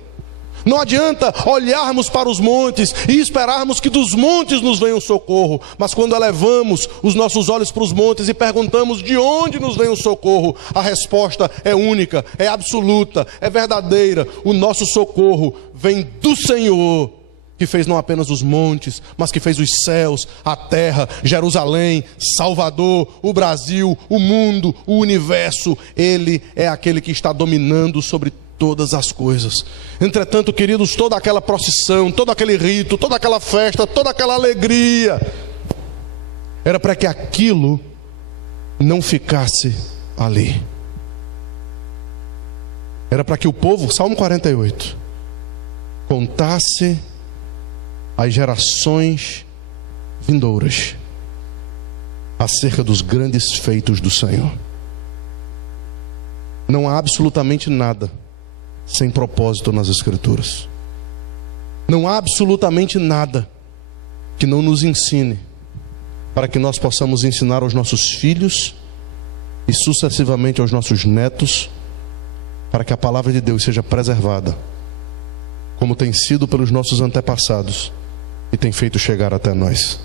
Não adianta olharmos para os montes e esperarmos que dos montes nos venha o socorro. Mas quando elevamos os nossos olhos para os montes e perguntamos de onde nos vem o socorro, a resposta é única, é absoluta, é verdadeira. O nosso socorro vem do Senhor, que fez não apenas os montes, mas que fez os céus, a terra, Jerusalém, Salvador, o Brasil, o mundo, o universo. Ele é aquele que está dominando sobre todas as coisas. Entretanto, queridos, toda aquela procissão, todo aquele rito, toda aquela festa, toda aquela alegria, era para que aquilo não ficasse ali. Era para que o povo, Salmo 48, contasse às gerações vindouras acerca dos grandes feitos do Senhor. Não há absolutamente nada sem propósito nas Escrituras. Não há absolutamente nada que não nos ensine, para que nós possamos ensinar aos nossos filhos e sucessivamente aos nossos netos, para que a palavra de Deus seja preservada, como tem sido pelos nossos antepassados e tem feito chegar até nós.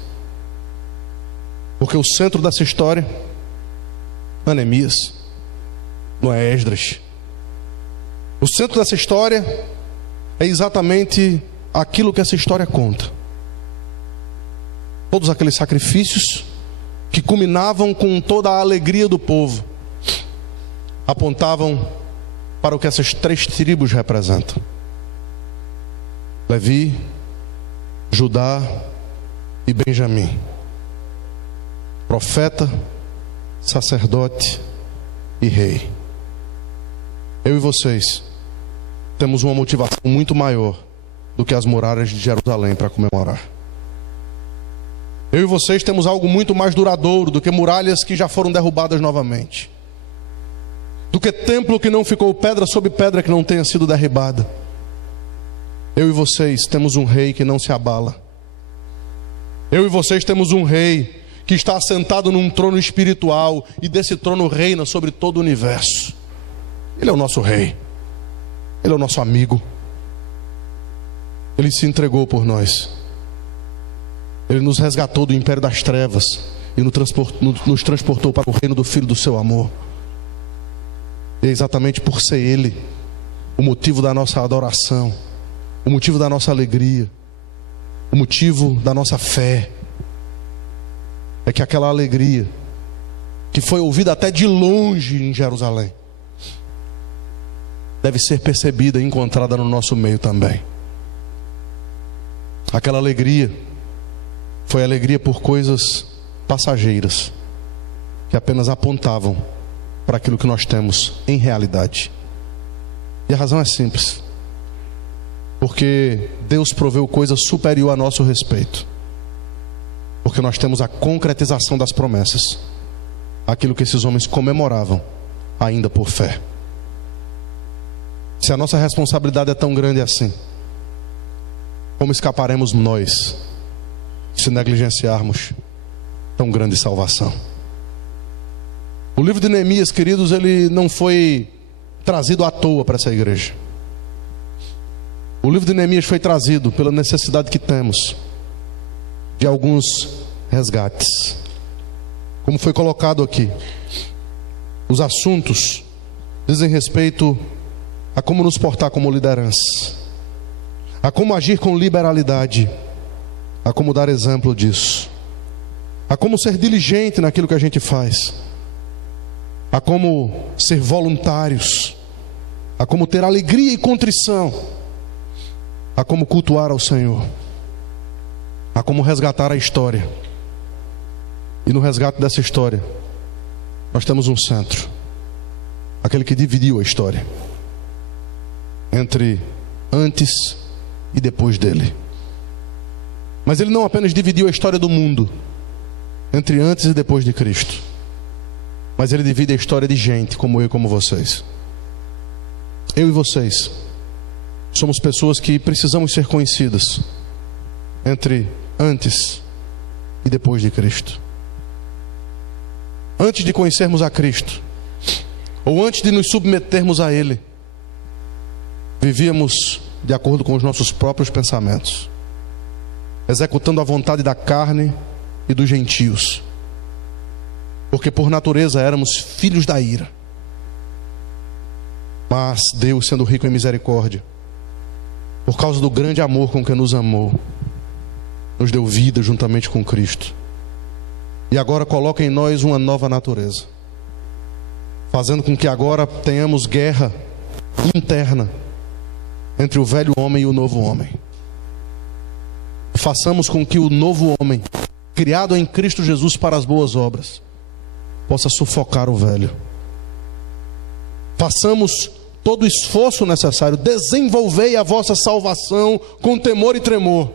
Porque o centro dessa história não é Neemias, não é Esdras. O centro dessa história é exatamente aquilo que essa história conta. Todos aqueles sacrifícios que culminavam com toda a alegria do povo, apontavam para o que essas três tribos representam: Levi, Judá e Benjamim. Profeta, sacerdote e rei. Eu e vocês temos uma motivação muito maior do que as muralhas de Jerusalém para comemorar. Eu e vocês temos algo muito mais duradouro do que muralhas que já foram derrubadas novamente, do que templo que não ficou pedra sobre pedra que não tenha sido derribada. Eu e vocês temos um rei que não se abala. Eu e vocês temos um rei que está assentado num trono espiritual, e desse trono reina sobre todo o universo. Ele é o nosso rei, Ele é o nosso amigo. Ele se entregou por nós. Ele nos resgatou do império das trevas e nos transportou para o reino do Filho do seu amor. E é exatamente por ser Ele o motivo da nossa adoração, o motivo da nossa alegria, o motivo da nossa fé. É que aquela alegria que foi ouvida até de longe em Jerusalém deve ser percebida e encontrada no nosso meio também. Aquela alegria foi alegria por coisas passageiras, que apenas apontavam para aquilo que nós temos em realidade. E a razão é simples: porque Deus proveu coisa superior a nosso respeito. Porque nós temos a concretização das promessas, aquilo que esses homens comemoravam ainda por fé. Se a nossa responsabilidade é tão grande assim, como escaparemos nós se negligenciarmos tão grande salvação? O livro de Neemias, queridos, ele não foi trazido à toa para essa igreja. O livro de Neemias foi trazido pela necessidade que temos de alguns resgates. Como foi colocado aqui, os assuntos dizem respeito a como nos portar como liderança, a como agir com liberalidade, a como dar exemplo disso, a como ser diligente naquilo que a gente faz, a como ser voluntários, a como ter alegria e contrição, a como cultuar ao Senhor, a como resgatar a história. E no resgate dessa história, nós temos um centro, aquele que dividiu a história entre antes e depois dele. Mas ele não apenas dividiu a história do mundo entre antes e depois de Cristo, mas ele divide a história de gente como eu e como vocês. Eu e vocês somos pessoas que precisamos ser conhecidas entre antes e depois de Cristo. Antes de conhecermos a Cristo, ou antes de nos submetermos a Ele, vivíamos de acordo com os nossos próprios pensamentos, executando a vontade da carne e dos gentios, porque por natureza éramos filhos da ira. Mas Deus, sendo rico em misericórdia, por causa do grande amor com que nos amou, nos deu vida juntamente com Cristo, e agora coloca em nós uma nova natureza, fazendo com que agora tenhamos guerra interna entre o velho homem e o novo homem. Façamos com que o novo homem, criado em Cristo Jesus para as boas obras, possa sufocar o velho. Façamos todo o esforço necessário, desenvolvei a vossa salvação com temor e tremor,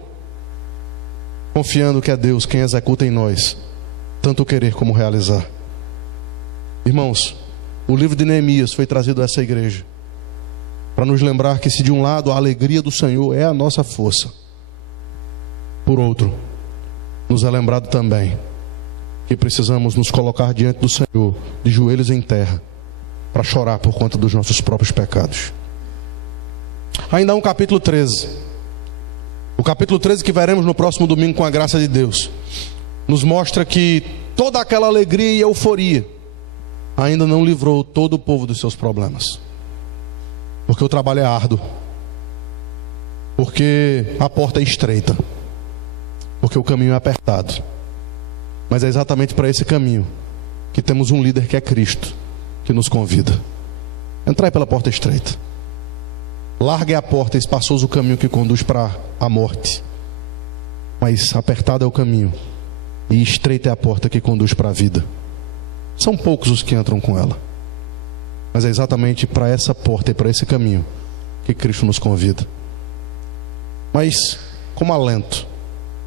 confiando que é Deus quem executa em nós tanto querer como realizar. Irmãos, o livro de Neemias foi trazido a essa igreja para nos lembrar que, se de um lado a alegria do Senhor é a nossa força, por outro, nos é lembrado também que precisamos nos colocar diante do Senhor de joelhos em terra para chorar por conta dos nossos próprios pecados. Ainda há um capítulo 13. O capítulo 13 que veremos no próximo domingo com a graça de Deus, nos mostra que toda aquela alegria e euforia ainda não livrou todo o povo dos seus problemas. Porque o trabalho é árduo, porque a porta é estreita, porque o caminho é apertado. Mas é exatamente para esse caminho que temos um líder que é Cristo, que nos convida. Entrai pela porta estreita. Larga é a porta e espaçoso o caminho que conduz para a morte, mas apertado é o caminho e estreita é a porta que conduz para a vida. São poucos os que entram com ela, mas é exatamente para essa porta e para esse caminho que Cristo nos convida. Mas como alento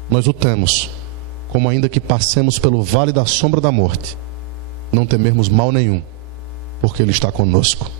nós o temos, como ainda que passemos pelo vale da sombra da morte, não temermos mal nenhum, porque Ele está conosco.